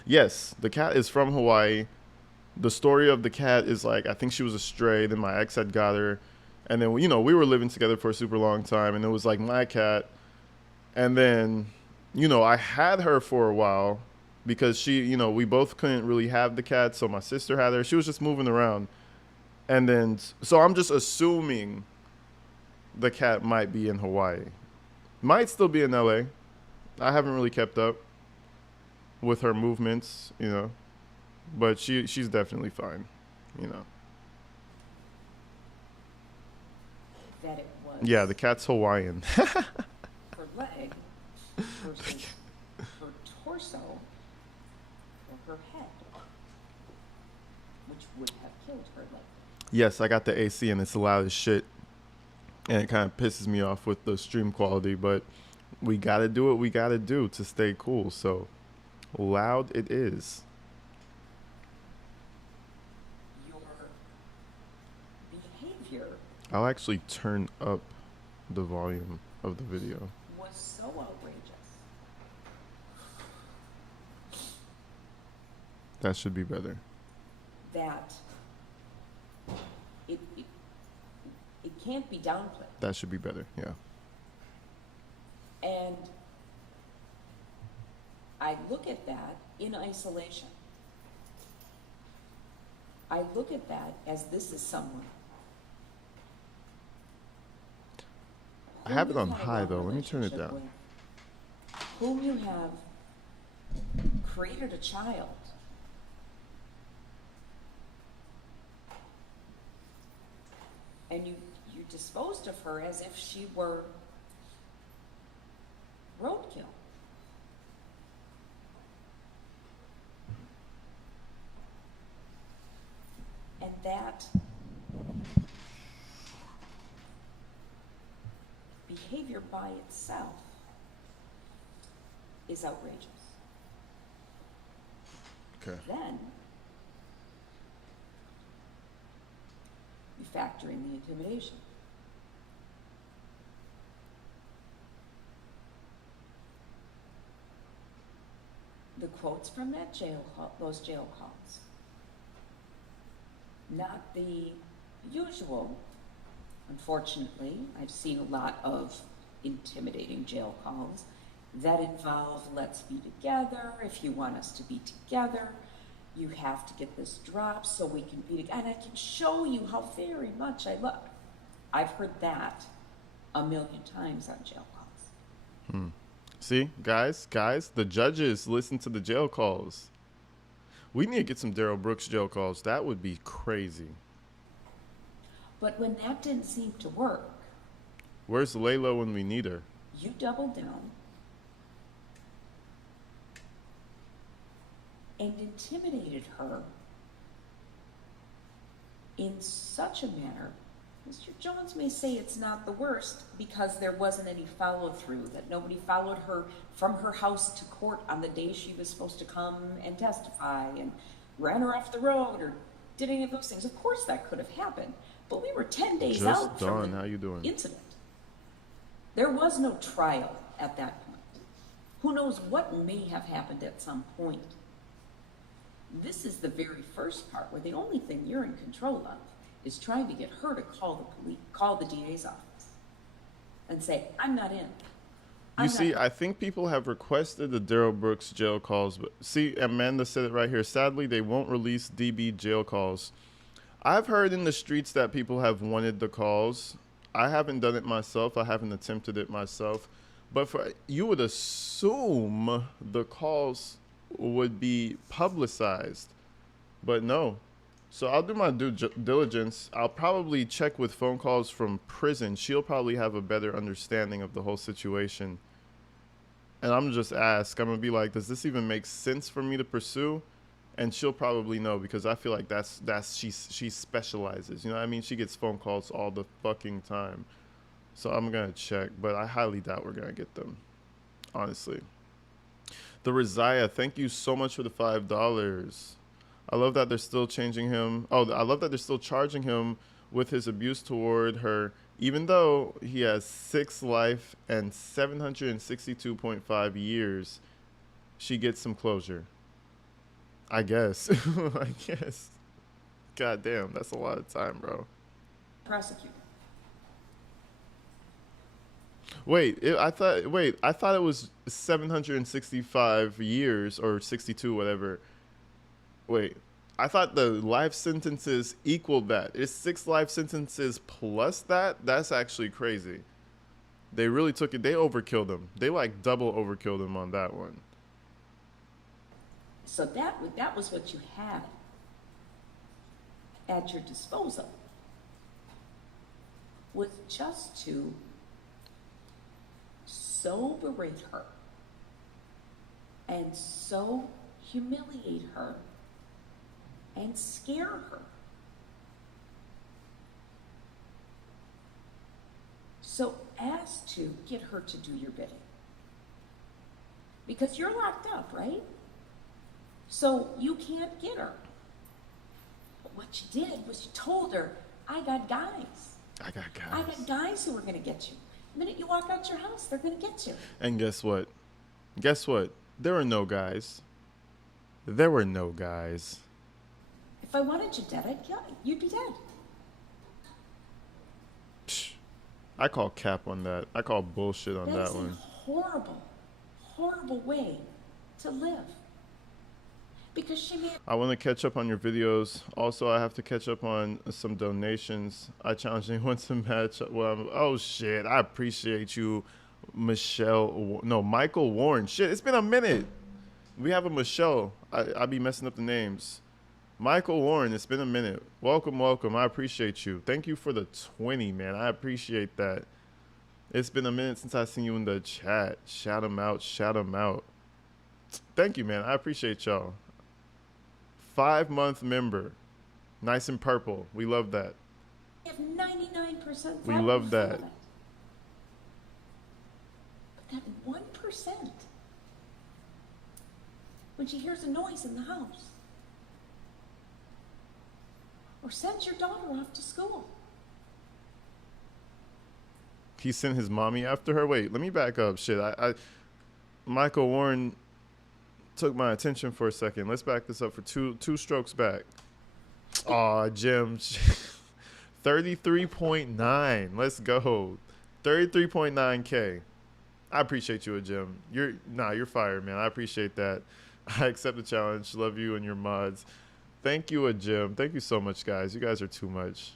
Yes, the cat is from Hawaii. The story of the cat is like, I think she was a stray, then my ex had got her, and then we were living together for a super long time, and it was like my cat. And then I had her for a while because we both couldn't really have the cat, so my sister had her. She was just moving around. And then so I'm just assuming the cat might be in Hawaii. Might still be in LA. I haven't really kept up with her movements, but she's definitely fine, That it was. Yeah, the cat's Hawaiian. Her leg versus her torso or her head, which would have killed her leg. Yes, I got the AC and it's loud as shit, and it kind of pisses me off with the stream quality, but we gotta do what we gotta do to stay cool, so loud it is. Your behavior I'll actually turn up the volume of the video. was so outrageous. That should be better. That it can't be downplayed. That should be better, yeah. And I look at that in isolation. I look at that as this is someone. I have it whom on you had a high, long though. Let me turn it relationship down. with, whom you have created a child. And you disposed of her as if she were roadkill. And that behavior by itself is outrageous. Okay. Then you factor in the intimidation. The quotes from that those jail calls. Not the usual. Unfortunately, I've seen a lot of intimidating jail calls that involve, let's be together. If you want us to be together, you have to get this drop so we can be together. And I can show you how very much I love. I've heard that a million times on jail calls. See, guys, the judges listen to the jail calls. We need to get some Darrell Brooks jail calls. That would be crazy. But when that didn't seem to work, Where's Layla when we need her? you doubled down and intimidated her in such a manner. Mr. Jones may say it's not the worst because there wasn't any follow-through, that nobody followed her from her house to court on the day she was supposed to come and testify and ran her off the road or did any of those things. Of course that could have happened, but we were 10 days out from How you the doing? incident. There was no trial at that point. Who knows what may have happened at some point. This is the very first part where the only thing you're in control of is trying to get her to call the DA's office and say, I'm not in. You see, I think people have requested the Darrell Brooks jail calls, but see, Amanda said it right here. Sadly, they won't release DB jail calls. I've heard in the streets that people have wanted the calls. I haven't done it myself. I haven't attempted it myself. But you would assume the calls would be publicized, but no. So I'll do my due diligence. I'll probably check with phone calls from prison. She'll probably have a better understanding of the whole situation. And I'm just ask. I'm gonna be like, does this even make sense for me to pursue? And she'll probably know because I feel like she specializes. You know what I mean? She gets phone calls all the fucking time. So I'm gonna check, but I highly doubt we're gonna get them. Honestly. The Rizaya, thank you so much for the $5. I love that they're still changing him. Oh, I love that they're still charging him with his abuse toward her, even though he has 6 life and 762.5 years. She gets some closure. I guess. I guess. God damn, that's a lot of time, bro. Prosecute. I thought it was 765 years or 62, whatever. Wait, I thought the life sentences equaled that. It's 6 life sentences plus that? That's actually crazy. They really took it. They overkilled him. They like double overkilled him on that one. So that was what you had at your disposal, was just to so berate her and so humiliate her and scare her. So as to get her to do your bidding. Because you're locked up, right? So you can't get her. But what you did was you told her, I got guys. I got guys who are going to get you. The minute you walk out your house, they're going to get you. And guess what? There were no guys. There were no guys. If I wanted you dead, I'd kill you. You'd be dead. Psh, I call cap on that. I call bullshit on that one. That's a horrible, horrible way to live. Because she may... I want to catch up on your videos. Also, I have to catch up on some donations. I challenge anyone to match. Well, oh shit! I appreciate you, Michael Warren. Shit, it's been a minute. We have a Michelle. I be messing up the names. Michael Warren, it's been a minute. Welcome. I appreciate you. Thank you for the 20, man. I appreciate that. It's been a minute since I seen you in the chat. Shout him out. Thank you, man. I appreciate y'all. 5-month member. Nice and purple. We love that. You have 99%. We love that. But that 1%, when she hears a noise in the house, or sends your daughter off to school. He sent his mommy after her? Wait, let me back up. Shit, Michael Warren took my attention for a second. Let's back this up for two strokes back. Aw, Jim. 33.9. Let's go. 33.9K. I appreciate you, Jim. You're fired, man. I appreciate that. I accept the challenge. Love you and your mods. Thank you, Jim. Thank you so much, guys. You guys are too much.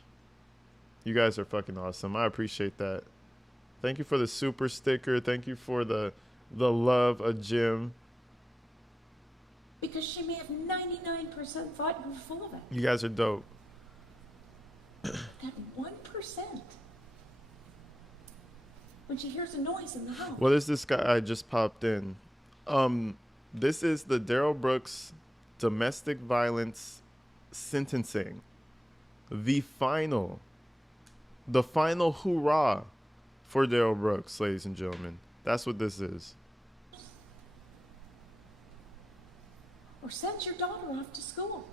You guys are fucking awesome. I appreciate that. Thank you for the super sticker. Thank you for the love, Jim. Because she may have 99% thought you were full of it. You guys are dope. That 1%. When she hears a noise in the house. What is this guy I just popped in? This is the Darrell Brooks domestic violence sentencing. The final hoorah for Darrell Brooks, ladies and gentlemen. That's what this is. Or sends your daughter off to school.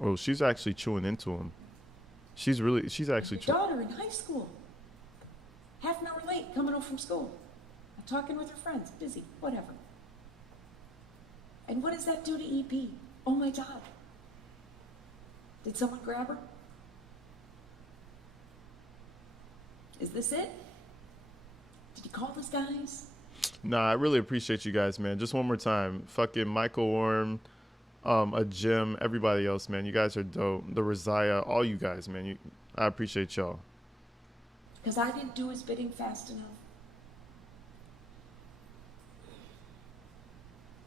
Oh, she's actually chewing into him. She's actually Your daughter in high school. Half an hour late, coming home from school. Talking with her friends, busy, whatever. And what does that do to EP? Oh my God. Did someone grab her? Is this it? Did you call those guys? Nah, I really appreciate you guys, man. Just one more time. Fucking Michael Warren, a Jim, everybody else, man. You guys are dope. The Rosiah, all you guys, man. I appreciate y'all. Because I didn't do his bidding fast enough.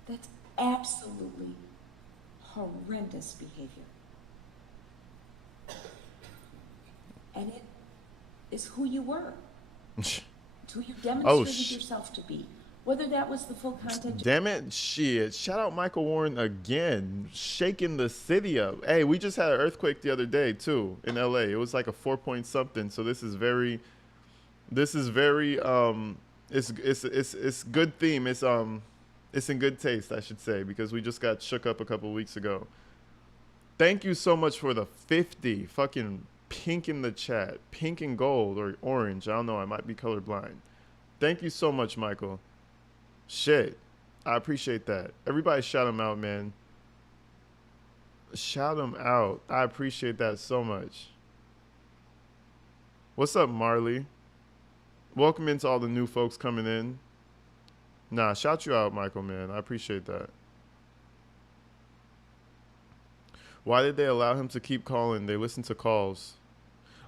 That's absolutely horrendous behavior. And it is who you were. It's who you demonstrated yourself to be. Whether that was the full content. Damn it, shit. Shout out Michael Warren again, shaking the city up. Hey, we just had an earthquake the other day too in LA. It was like a 4 point something. So this is very it's good theme. It's in good taste, I should say, because we just got shook up a couple weeks ago. Thank you so much for the 50 fucking pink in the chat, pink and gold or orange. I don't know. I might be colorblind. Thank you so much, Michael. Shit. I appreciate that. Everybody shout him out, man. Shout him out. I appreciate that so much. What's up, Marley? Welcome into all the new folks coming in. Nah, shout you out, Michael, man. I appreciate that. Why did they allow him to keep calling? They listened to calls.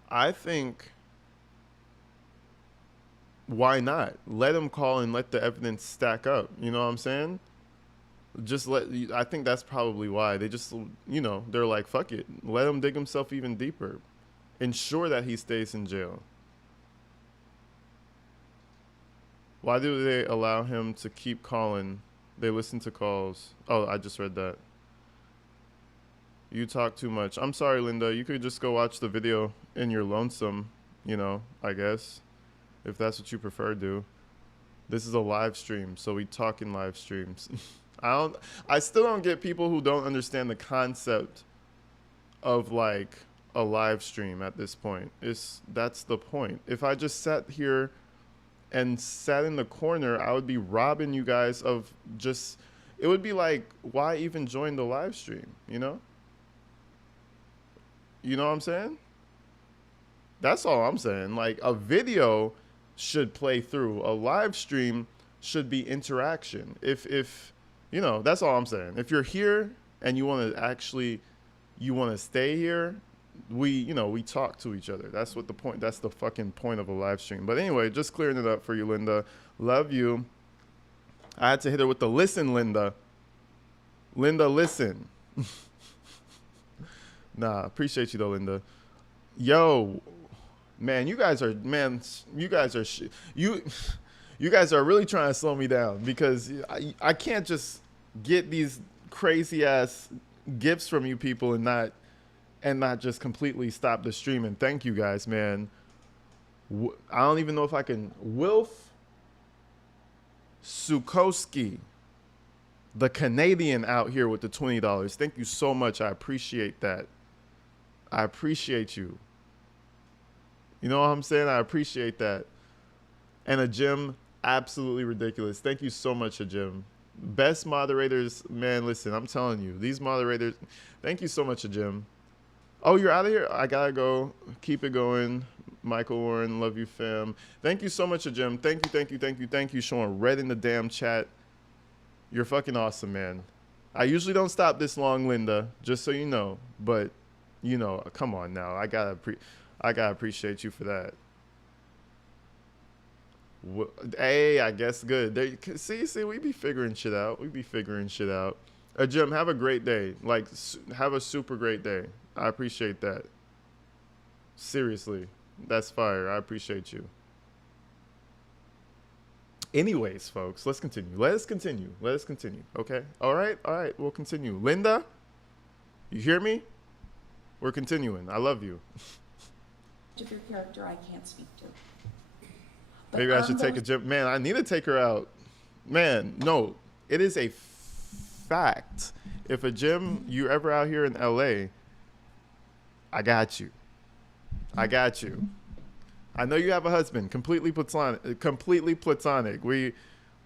I think, why not? Let him call and let the evidence stack up. You know what I'm saying? I think that's probably why. They just, they're like, fuck it. Let him dig himself even deeper. Ensure that he stays in jail. Why do they allow him to keep calling? They listen to calls. Oh, I just read that. You talk too much. I'm sorry, Linda. You could just go watch the video in your lonesome, I guess. If that's what you prefer to do. This is a live stream, so we talk in live streams. I still don't get people who don't understand the concept of like a live stream at this point. That's the point. If I just sat here and sat in the corner, I would be robbing you guys of just, it would be like, why even join the live stream, You know what I'm saying? That's all I'm saying. Like, a video should play through. A live stream should be interaction. If that's all I'm saying. If you're here and you want to stay here, we talk to each other. That's what the point. That's the fucking point of a live stream. But anyway, just clearing it up for you, Linda. Love you. I had to hit her with the listen, Linda. Linda, listen. Nah, appreciate you though, Linda. Yo, man, you guys are really trying to slow me down because I can't just get these crazy ass gifts from you people and not just completely stop the stream. And thank you guys, man. I don't even know if I can. Wilf Sukowski, the Canadian out here with the $20. Thank you so much. I appreciate that. I appreciate you. You know what I'm saying? I appreciate that. And a Jim, absolutely ridiculous. Thank you so much, a Jim. Best moderators, man, listen, I'm telling you, these moderators, thank you so much, a Jim. Oh, you're out of here? I gotta go. Keep it going. Michael Warren, love you, fam. Thank you so much, a Jim. Thank you. Showing red in the damn chat. You're fucking awesome, man. I usually don't stop this long, Linda, just so you know. But, come on now. I gotta appreciate you for that. Hey, I guess good. See, we be figuring shit out. Jim, have a great day. Like, have a super great day. I appreciate that. Seriously, that's fire. I appreciate you. Anyways, folks, let's continue. Okay. All right. We'll continue. Linda, you hear me? We're continuing. I love you. Of your character, I can't speak to. But maybe I should take a Jim. Man, I need to take her out. Man, no, it is a fact. If a Jim, you ever out here in LA, I got you. I know you have a husband, completely platonic. I'm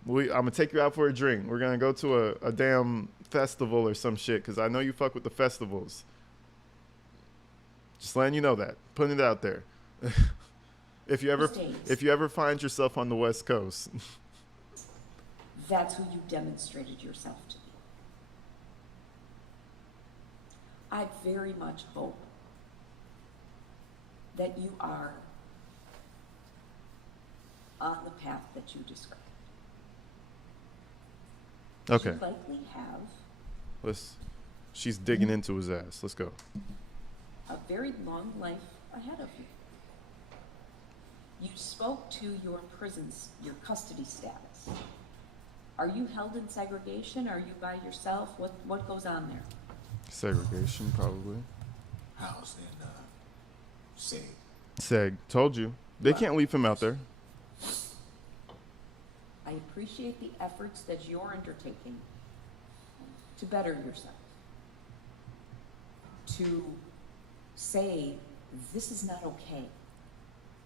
gonna take you out for a drink. We're gonna go to a damn festival or some shit because I know you fuck with the festivals. Just letting you know that. Putting it out there. Stays. if you ever find yourself on the West Coast, That's who you demonstrated yourself to be. I very much hope that you are on the path that you described. okay. You likely have She's digging into his ass. Let's go. a very long life ahead of you. You spoke to your prisons, your custody status. Are you held in segregation? Are you by yourself? What goes on there? Segregation, probably. Housed in say Seg. Told you. They can't leave him out there. I appreciate the efforts that you're undertaking to better yourself. To say, this is not okay.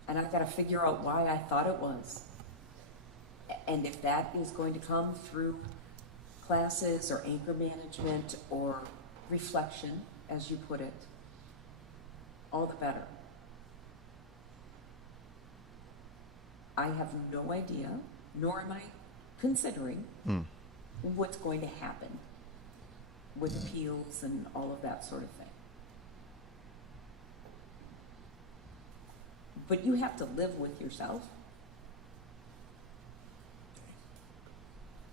And I've got to figure out why I thought it was. And if that is going to come through classes or anger management or reflection, as you put it, all the better. I have no idea, nor am I considering what's going to happen with appeals and all of that sort of thing. But you have to live with yourself.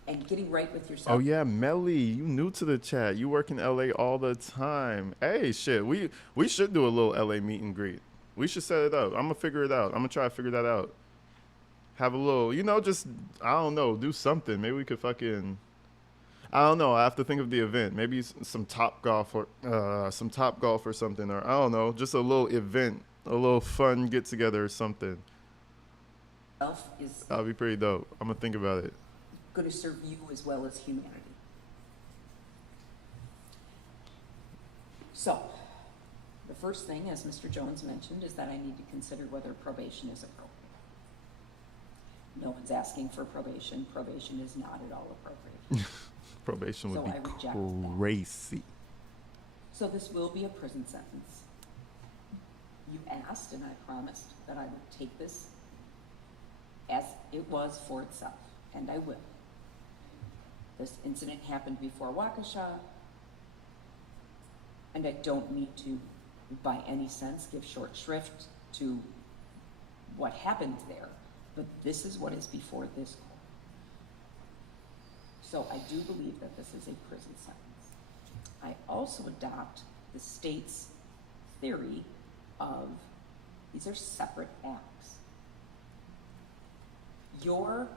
And getting right with yourself. Oh yeah, Melly, you new to the chat. You work in LA all the time. Hey, shit, we should do a little LA meet and greet. We should set it up. I'm gonna figure it out. I'm gonna try to figure that out. Have a little, just I don't know, do something. Maybe we could fucking, I don't know. I have to think of the event. Maybe some Top Golf or something, or I don't know, just a little event, a little fun get together or something. Is That'll be pretty dope. I'm gonna think about it. going to serve you as well as humanity. So, the first thing, as Mr. Jones mentioned, is that I need to consider whether probation is appropriate. No one's asking for probation. Probation is not at all appropriate. Probation would So I reject that. be crazy. So this will be a prison sentence. You asked, and I promised that I would take this as it was for itself, and I will. This incident happened before Waukesha, and I don't mean to, by any sense, give short shrift to what happened there, but this is what is before this court. So I do believe that this is a prison sentence. I also adopt the state's theory of these are separate acts. Your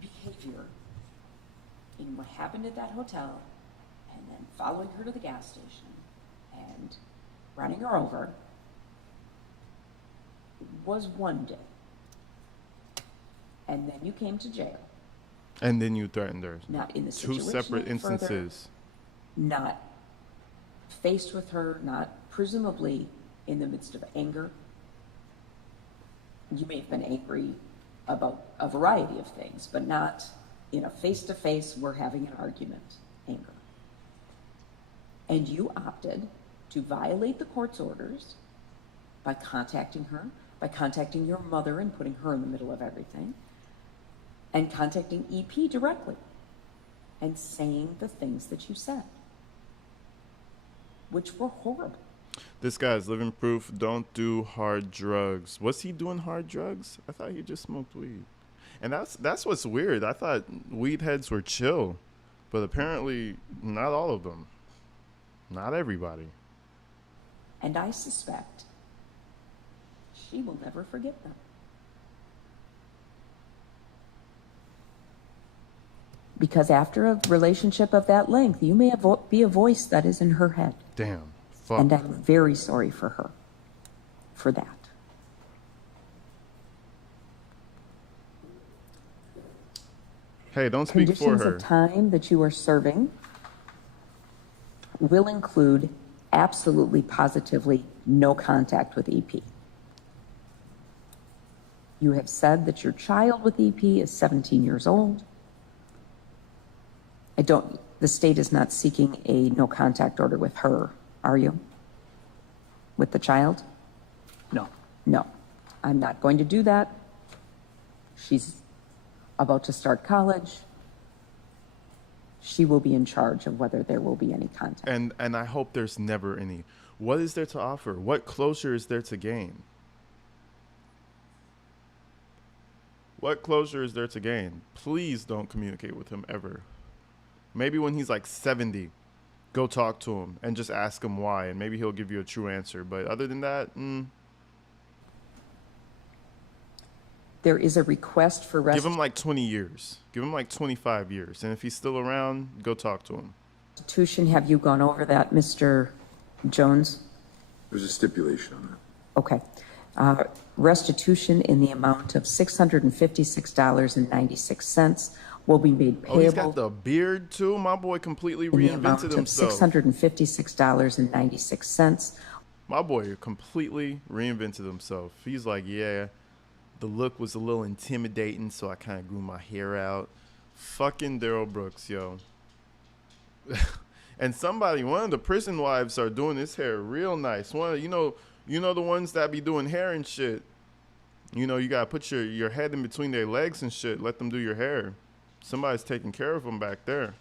behavior in what happened at that hotel and then following her to the gas station and running her over was one day. And then you came to jail. And then you threatened her. Not in the Two situation separate any further, instances. not faced with her, not presumably in the midst of anger. You may have been angry about a variety of things, but not in a face-to-face, we're having an argument, anger. And you opted to violate the court's orders by contacting her, by contacting your mother and putting her in the middle of everything, and contacting EP directly and saying the things that you said, which were horrible. This guy's living proof. Don't do hard drugs. Was he doing hard drugs? I thought he just smoked weed. And that's what's weird. I thought weed heads were chill, but apparently not all of them. Not everybody. And I suspect she will never forget them. Because after a relationship of that length, you may be a voice that is in her head. Damn. Fuck. And I'm very sorry for her for that. Hey, don't speak for Conditions her. of time that you are serving will include absolutely positively no contact with EP. You have said that your child with EP is 17 years old. The state is not seeking a no contact order with her, are you? With the child? No. No, I'm not going to do that. She's about to start college. She will be in charge of whether there will be any contact. And I hope there's never any. What is there to offer? What closure is there to gain? What closure is there to gain? Please don't communicate with him ever. Maybe when he's like 70, go talk to him and just ask him why, and maybe he'll give you a true answer. But other than that, There is a request for give him like 20 years. Give him like 25 years. And if he's still around, go talk to him. restitution. Have you gone over that, Mr. Jones? There's a stipulation on that. Okay. Restitution in the amount of $656.96 will be made Oh, he's payable got the beard too? My boy completely in the amount reinvented of himself. $656.96. My boy completely reinvented himself. He's like, yeah, the look was a little intimidating, so I kind of grew my hair out. Fucking Darrell Brooks, yo. And one of the prison wives are doing his hair real nice. You know the ones that be doing hair and shit. You know, you gotta put your head in between their legs and shit. Let them do your hair. Somebody's taking care of them back there.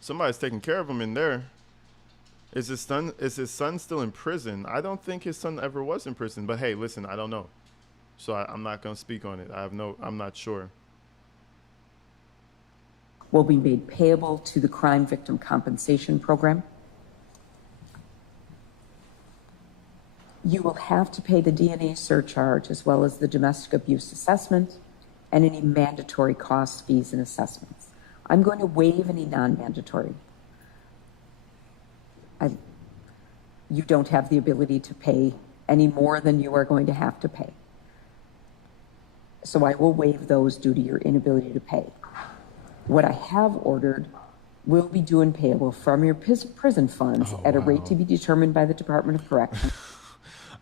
Somebody's taking care of him in there. Is his son still in prison? I don't think his son ever was in prison. But hey, listen, I don't know. So I'm not gonna speak on it. I'm not sure. Will be made payable to the Crime Victim Compensation Program. You will have to pay the DNA surcharge as well as the domestic abuse assessment and any mandatory costs, fees, and assessments. I'm going to waive any non-mandatory. You don't have the ability to pay any more than you are going to have to pay. So I will waive those due to your inability to pay. What I have ordered will be due and payable from your prison funds at a rate to be determined by the Department of Corrections.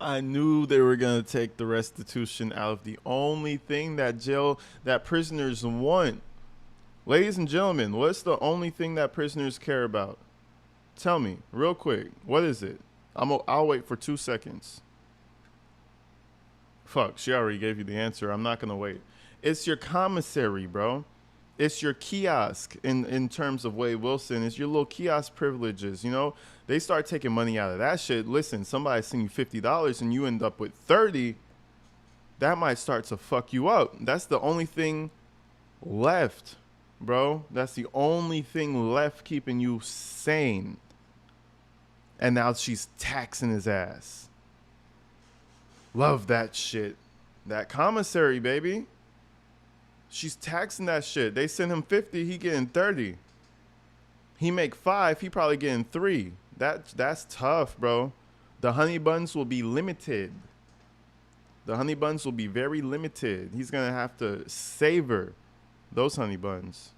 I knew they were gonna take the restitution out of the only thing that prisoners want. Ladies and gentlemen, what's the only thing that prisoners care about? Tell me, real quick. What is it? I'll wait for 2 seconds. Fuck, she already gave you the answer. I'm not gonna wait. It's your commissary, bro. It's your kiosk in terms of Wade Wilson. It's your little kiosk privileges, you know? They start taking money out of that shit. Listen, somebody send you $50 and you end up with 30. That might start to fuck you up. That's the only thing left, bro. That's the only thing left keeping you sane. And now she's taxing his ass. Love that shit. That commissary, baby. She's taxing that shit. They send him 50, he getting 30. He make 5, he probably getting 3. That's tough, bro. The honey buns will be limited. The honey buns will be very limited. He's gonna have to savor those honey buns.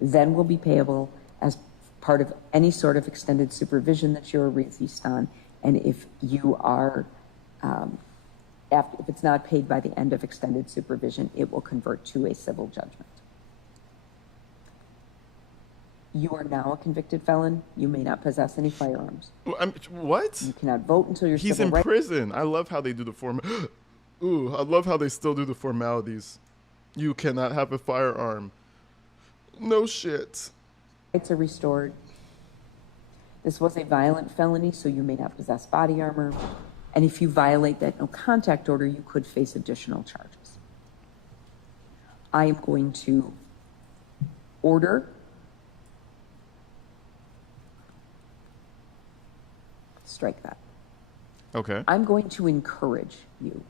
Then will be payable as part of any sort of extended supervision that you're released on. And if you are, if it's not paid by the end of extended supervision, it will convert to a civil judgment. You are now a convicted felon. You may not possess any firearms. What? You cannot vote until you're He's in prison. I love how they do the Ooh, I love how they still do the formalities. You cannot have a firearm. No shit. Rights are restored. This was a violent felony, so you may not possess body armor. And if you violate that no contact order, you could face additional charges. I am going to order strike that. Okay. I'm going to encourage you.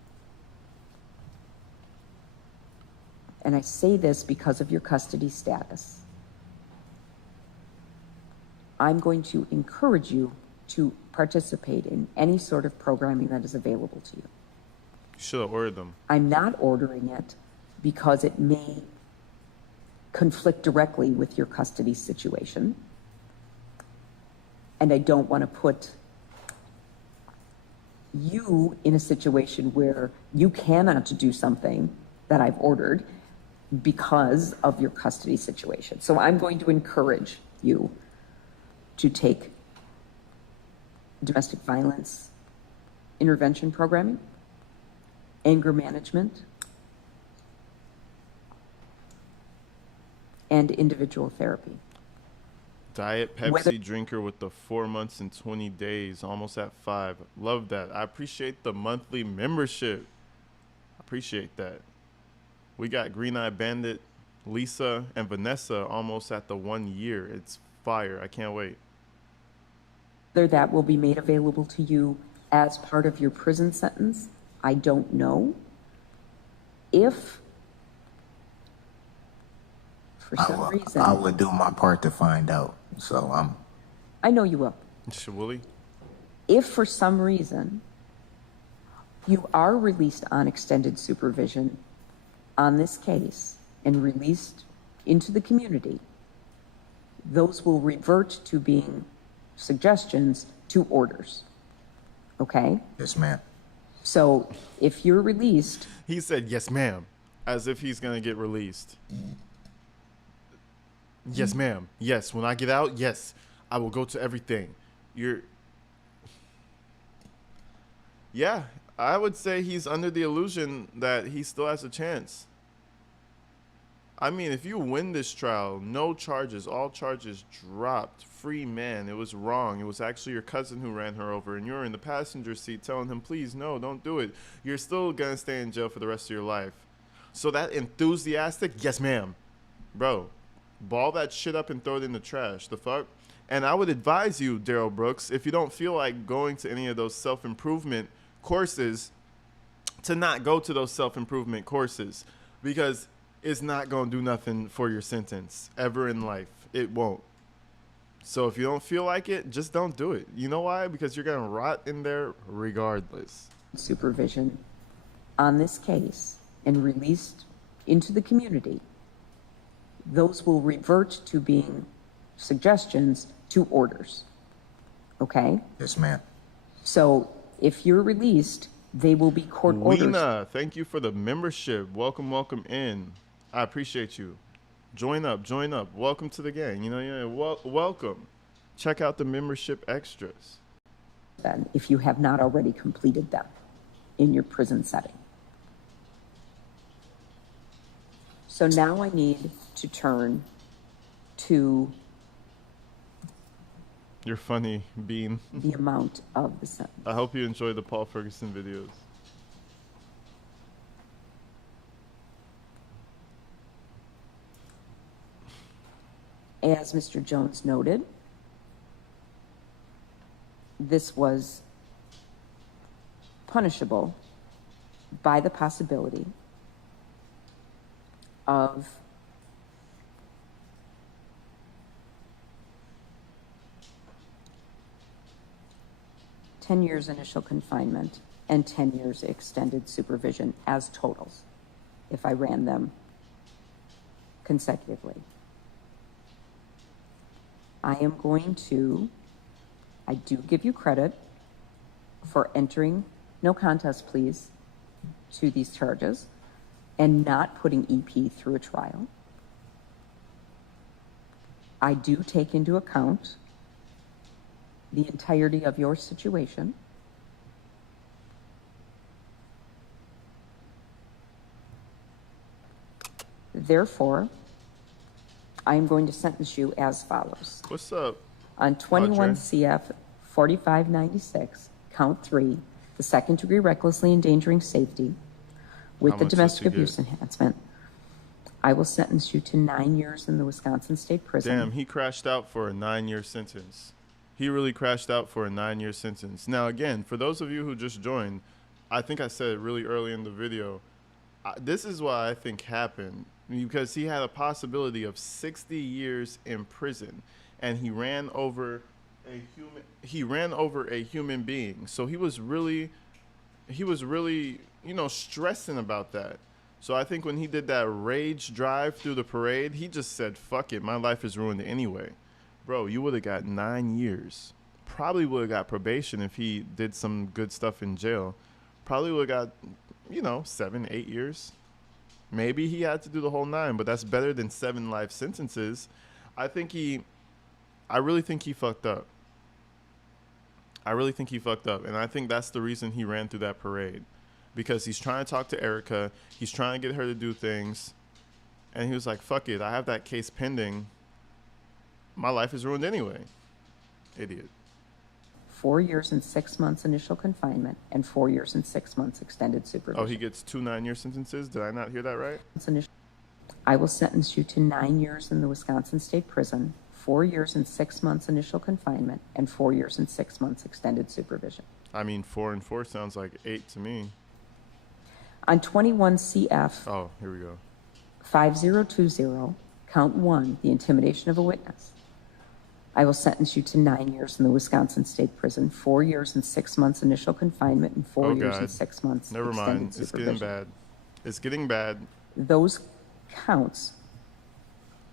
And I say this because of your custody status. I'm going to encourage you to participate in any sort of programming that is available to you. You should have ordered them. I'm not ordering it because it may conflict directly with your custody situation. And I don't want to put you in a situation where you cannot do something that I've ordered because of your custody situation. So I'm going to encourage you to take domestic violence intervention programming, anger management, and individual therapy. Diet Pepsi drinker with the 4 months and 20 days, almost at 5. Love that. I appreciate the monthly membership. Appreciate that. We got Green Eye Bandit, Lisa, and Vanessa almost at the 1 year. It's fire. I can't wait. Whether that will be made available to you as part of your prison sentence, I don't know. If for some reason, I would do my part to find out. So I know you will. Shawuli? If for some reason you are released on extended supervision on this case and released into the community, those will revert to being suggestions to orders. Okay? Yes, ma'am. So if you're released, He said, yes, ma'am, as if he's going to get released. Yes, ma'am. Yes, when I get out, yes, I will go to everything. Yeah, I would say he's under the illusion that he still has a chance. I mean, if you win this trial, no charges, all charges dropped, free man, it was wrong. It was actually your cousin who ran her over, and you're in the passenger seat telling him, please, no, don't do it. You're still going to stay in jail for the rest of your life. So that enthusiastic, yes, ma'am. Bro, ball that shit up and throw it in the trash. The fuck? And I would advise you, Darrell Brooks, if you don't feel like going to any of those self-improvement courses, to not go to those self-improvement courses, because it's not going to do nothing for your sentence ever in life. It won't. So if you don't feel like it, just don't do it. You know why? Because you're going to rot in there regardless. supervision on this case and released into the community, those will revert to being suggestions to orders. Okay? Yes, ma'am. So if you're released, they will be court orders. Lena, thank you for the membership. Welcome, welcome in. I appreciate you. Join up, join up. Welcome to the gang. Welcome. Check out the membership extras. Then, if you have not already completed them in your prison setting. So now I need to turn to You're funny, Bean. the amount of the sentence. I hope you enjoy the Paul Ferguson videos. As Mr. Jones noted, this was punishable by the possibility of $10 initial confinement and 10 years extended supervision as totals, if I ran them consecutively. I do give you credit for entering no contest pleas to these charges and not putting EP through a trial. I do take into account the entirety of your situation. Therefore, I am going to sentence you as follows. What's up? On 21 Audrey? CF 4596, count 3, the second degree recklessly endangering safety with How the much domestic does he abuse enhancement, I will sentence you to 9 years in the Wisconsin State Prison. Damn, he crashed out for a 9-year sentence. He really crashed out for a 9-year sentence. Now, again, for those of you who just joined, I think I said it really early in the video. This is what I think happened, because he had a possibility of 60 years in prison, and he ran over a human being. So he was really, stressing about that. So I think when he did that rage drive through the parade, he just said, fuck it, my life is ruined anyway. Bro, you would have got 9 years. Probably would have got probation if he did some good stuff in jail. Probably would have got, 7, 8 years. Maybe he had to do the whole 9, but that's better than 7 life sentences. I really think he fucked up. I really think he fucked up. And I think that's the reason he ran through that parade. Because he's trying to talk to Erica. He's trying to get her to do things. And he was like, fuck it. I have that case pending. My life is ruined anyway. Idiot. 4 years and 6 months initial confinement and 4 years and 6 months extended supervision. Oh, he gets 2 9-year sentences? Did I not hear that right? I will sentence you to 9 years in the Wisconsin State Prison, 4 years and 6 months initial confinement, and 4 years and 6 months extended supervision. I mean, 4 and 4 sounds like 8 to me. On 21 CF Oh, here we go. 5020, count 1, the intimidation of a witness. I will sentence you to 9 years in the Wisconsin State Prison, 4 years and 6 months initial confinement, and 4 years and 6 months Never extended mind. It's supervision. getting bad. It's getting bad. Those counts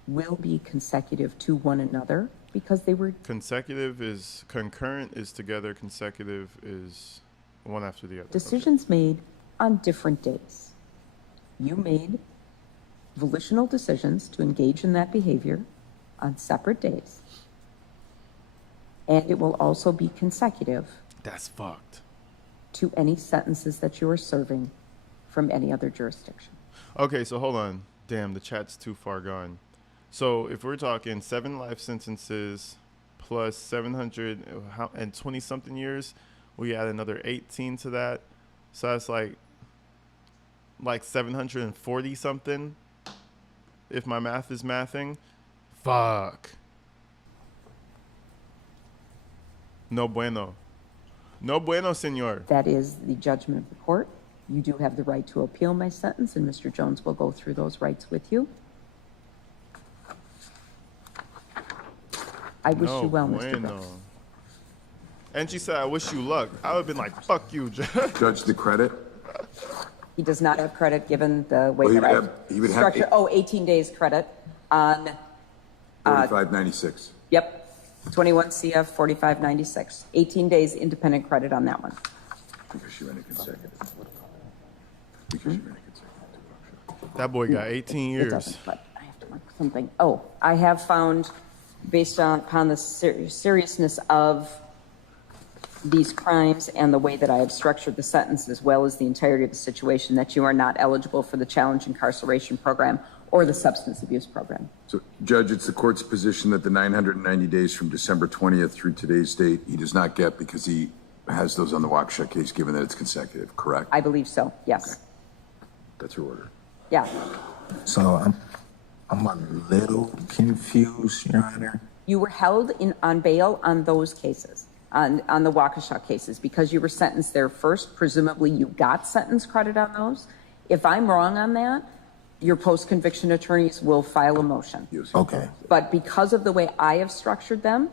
will be consecutive to one another because they were Consecutive is concurrent is together. Consecutive is one after the other. decisions made on different days. You made volitional decisions to engage in that behavior on separate days. And it will also be consecutive That's fucked. to any sentences that you are serving from any other jurisdiction. Okay, so hold on. Damn, the chat's too far gone. So if we're talking 7 life sentences plus 720 something years, we add another 18 to that. So that's like 740 something. If my math is mathing. Fuck. No bueno. No bueno, senor. That is the judgment of the court. You do have the right to appeal my sentence, and Mr. Jones will go through those rights with you. I wish you well, Mr. Brooks. And she said, I wish you luck. I would have been like, fuck you, Judge. Judge, the credit? He does not have credit given the way Well, he that would I've have- he would have structured. eight- 18 days credit on, 4596. yep, 21 CF 4596. 18 days independent credit on that one. Because she ran a consecutive. Because she ran a consecutive. That boy got 18 It years. doesn't, but I have to mark something. Oh, I have found, based upon the seriousness of these crimes and the way that I have structured the sentence, as well as the entirety of the situation, that you are not eligible for the challenge incarceration program or the substance abuse program. So, Judge, it's the court's position that the 990 days from December 20th through today's date, he does not get because he has those on the Waukesha case, given that it's consecutive, correct? I believe so, yes. That's your order. Yeah. So I'm a little confused, Your Honor. You were held on bail on those cases, on the Waukesha cases, because you were sentenced there first. Presumably you got sentence credit on those. If I'm wrong on that, your post-conviction attorneys will file a motion. Okay. But because of the way I have structured them,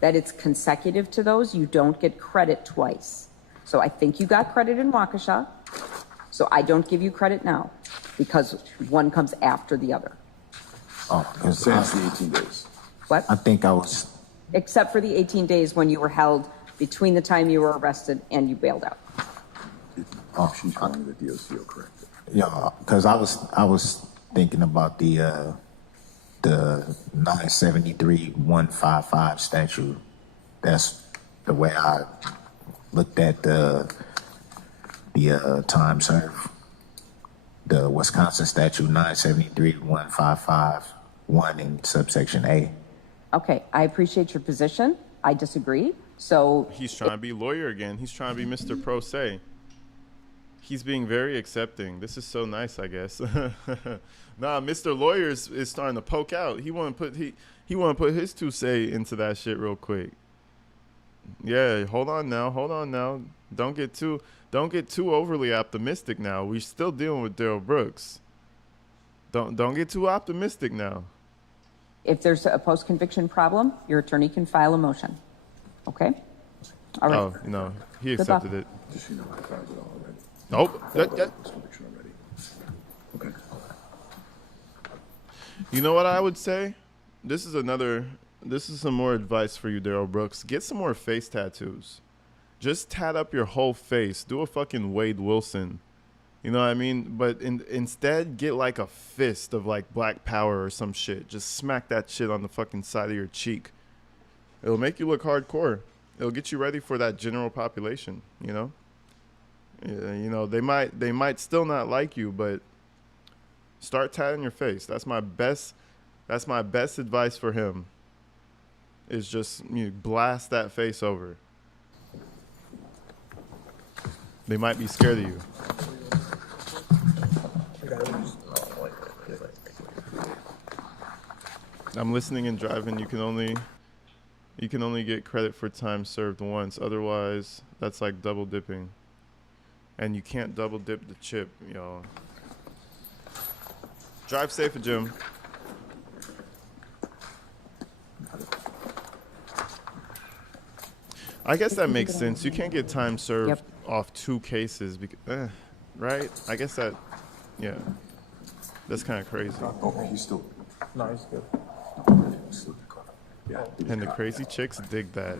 that it's consecutive to those, you don't get credit twice. So I think you got credit in Waukesha, so I don't give you credit now because one comes after the other. Oh, because Since the 18 days. What? I think I was. Except for the 18 days when you were held between the time you were arrested and you bailed out. Oh, she's calling the DOC, correct? Yeah, because I was thinking about the 973-155 statute. That's the way I looked at the time served. The Wisconsin statute 973-155 1 in subsection A. Okay, I appreciate your position. I disagree. So He's trying to be lawyer again. He's trying to be Mr. Pro Se. He's being very accepting. This is so nice, I guess. Nah, Mr. Lawyer is starting to poke out. He want to put his 2 say into that shit real quick. Yeah, hold on now. Don't get too overly optimistic now. We're still dealing with Darrell Brooks. Don't get too optimistic now. if there's a post-conviction problem, your attorney can file a motion. Okay? All right. Oh, no. He Good luck. accepted it. Just so you know, I filed it all already. Nope. Conviction already. Okay. You know what I would say? This is some more advice for you, Darrell Brooks. Get some more face tattoos. Just tat up your whole face. Do a fucking Wade Wilson. You know what I mean? But instead, get like a fist of like Black Power or some shit. Just smack that shit on the fucking side of your cheek. It'll make you look hardcore. It'll get you ready for that general population, you know? Yeah, you know, they might still not like you, but start tatting your face. That's my best advice for him. Is just blast that face over. They might be scared of you. I'm listening and driving. You can only get credit for time served once. Otherwise, that's like double dipping. And you can't double dip the chip, yo. Drive safe, Jim. I guess that makes sense. You can't get time served off 2 cases, right? I guess that, yeah, that's kind of crazy. Oh, he's still. No, he's good. Yeah. And the crazy chicks dig that.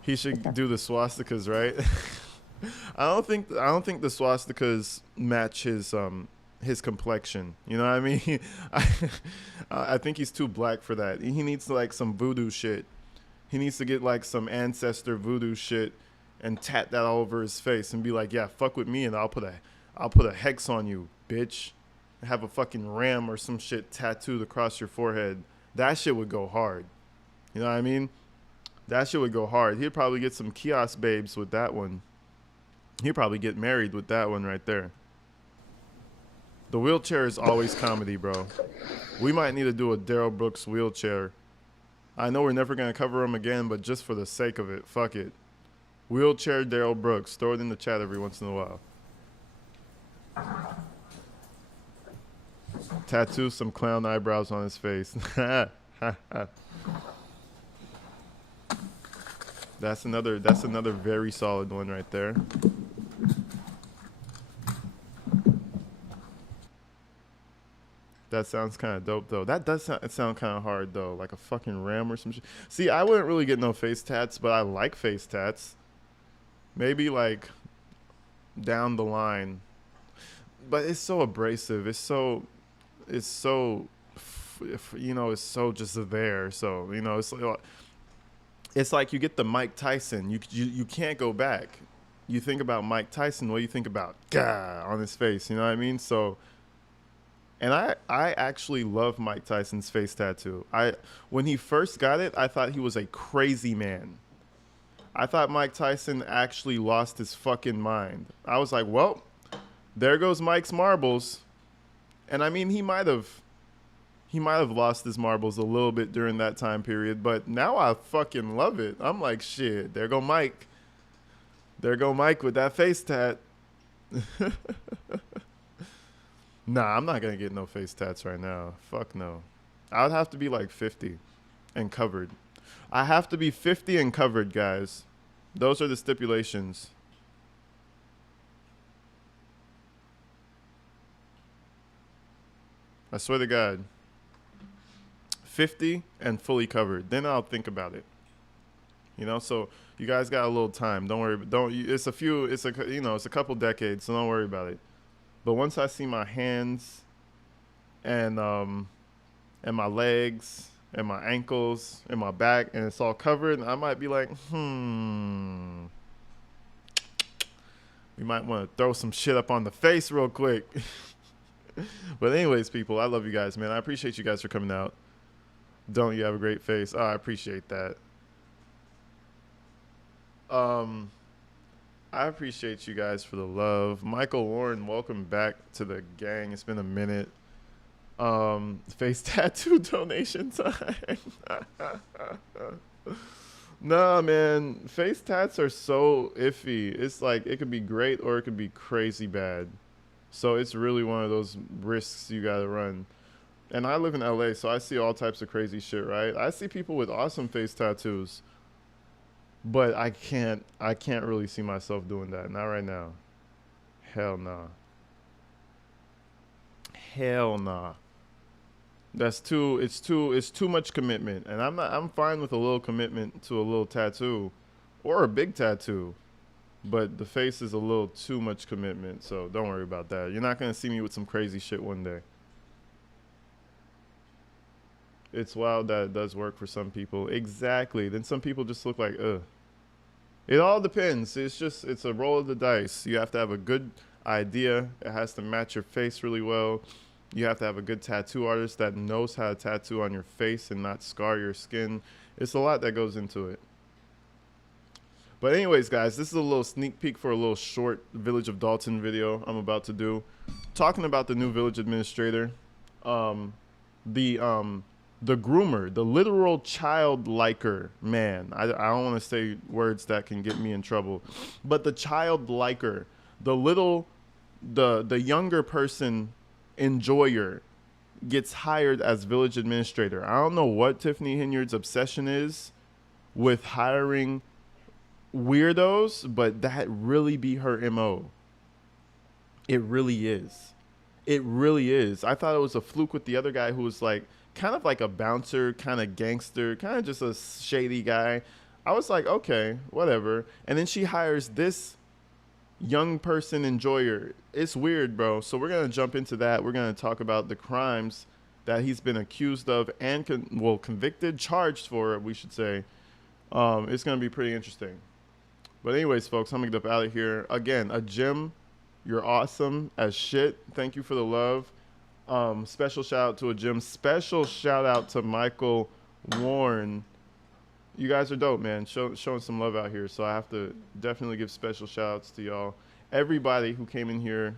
He should do the swastikas, right? I don't think the swastikas match his complexion. You know what I mean? I think he's too black for that. He needs like some voodoo shit. He needs to get like some ancestor voodoo shit and tat that all over his face and be like, yeah, fuck with me and I'll put a hex on you, bitch. Have a fucking ram or some shit tattooed across your forehead. That shit would go hard. You know what I mean? That shit would go hard. He'd probably get some kiosk babes with that one. He'd probably get married with that one right there. The wheelchair is always comedy, bro. We might need to do a Darrell Brooks wheelchair. I know we're never going to cover him again, but just for the sake of it, fuck it. Wheelchair Darrell Brooks. Throw it in the chat every once in a while. Tattoo some clown eyebrows on his face. That's another very solid one right there. That sounds kind of dope though. That does sound kind of hard though, like a fucking ram or some shit. See, I wouldn't really get no face tats, but I like face tats. Maybe like down the line. But it's so abrasive. It's so it's so just there. So it's like you get the Mike Tyson. You can't go back. You think about Mike Tyson. What do you think about? Gah, on his face. You know what I mean? So. And I actually love Mike Tyson's face tattoo. When he first got it, I thought he was a crazy man. I thought Mike Tyson actually lost his fucking mind. I was like, well, there goes Mike's marbles. And I mean, he might have lost his marbles a little bit during that time period, but now I fucking love it. I'm like, shit, there go Mike. There go Mike with that face tat. Nah, I'm not going to get no face tats right now. Fuck no. I would have to be like 50 and covered. I have to be 50 and covered, guys. Those are the stipulations. I swear to God. 50 and fully covered. Then I'll think about it. You know, so you guys got a little time. Don't worry. It's a couple decades, so don't worry about it. But once I see my hands and my legs and my ankles and my back and it's all covered, I might be like, we might want to throw some shit up on the face real quick. But anyways, people, I love you guys, man. I appreciate you guys for coming out. Don't you have a great face? Oh, I appreciate that. I appreciate you guys for the love. Michael Warren, welcome back to the gang. It's been a minute. Face tattoo donation time. Nah, man. Face tats are so iffy. It's like it could be great or it could be crazy bad. So it's really one of those risks you gotta run. And I live in LA, so I see all types of crazy shit, right? I see people with awesome face tattoos. But I can't really see myself doing that. Not right now. Hell nah. Hell nah. It's too much commitment. And I'm fine with a little commitment to a little tattoo or a big tattoo. But the face is a little too much commitment, so don't worry about that. You're not gonna see me with some crazy shit one day. It's wild that it does work for some people. Exactly. Then some people just look like, ugh. It all depends. It's a roll of the dice. You have to have a good idea. It has to match your face really well. You have to have a good tattoo artist that knows how to tattoo on your face and not scar your skin. It's a lot that goes into it. But anyways, guys, this is a little sneak peek for a little short Village of Dalton video I'm about to do. Talking about the new village administrator. The groomer, the literal child liker man. I don't want to say words that can get me in trouble, but the child liker, the younger person enjoyer gets hired as village administrator. I don't know what Tiffany Hinyard's obsession is with hiring weirdos, but that really be her MO. It really is. It really is. I thought it was a fluke with the other guy who was like, kind of like a bouncer, kind of gangster, kind of just a shady guy. I was like, okay, whatever. And then she hires this young person enjoyer. It's weird, bro. So we're going to jump into that. We're going to talk about the crimes that he's been accused of and, convicted, charged for, we should say. It's going to be pretty interesting. But anyways, folks, I'm going to get up out of here. Again, a gym. You're awesome as shit. Thank you for the love. Special shout out to a gym. Special shout out to Michael Warren. You guys are dope, man. Showing some love out here. So I have to definitely give special shout outs to y'all. Everybody who came in here,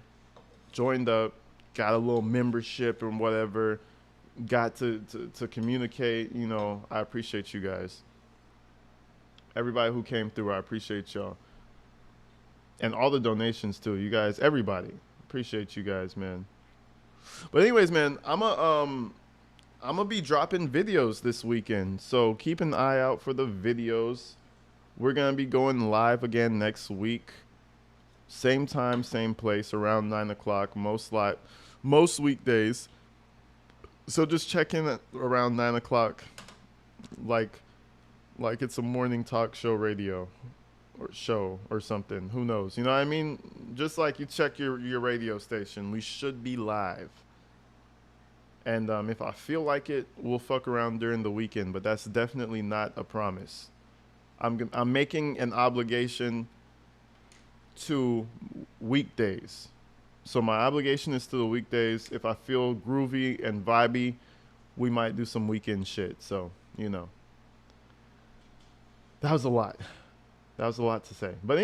joined up, got a little membership and whatever, got to communicate. You know, I appreciate you guys. Everybody who came through, I appreciate y'all. And all the donations too. You guys, everybody. Appreciate you guys, man. But anyways, man, I'm gonna be dropping videos this weekend, so keep an eye out for the videos. We're gonna be going live again next week, same time, same place, around 9 o'clock, most weekdays. So just check in at around 9 o'clock, like it's a morning talk show radio or show or something. Who knows? You know what I mean? Just like you check your radio station, we should be live. And if I feel like it, we'll fuck around during the weekend, but that's definitely not a promise. I'm making an obligation to weekdays. So my obligation is to the weekdays. If I feel groovy and vibey, we might do some weekend shit. So, you know. That was a lot. That was a lot to say. But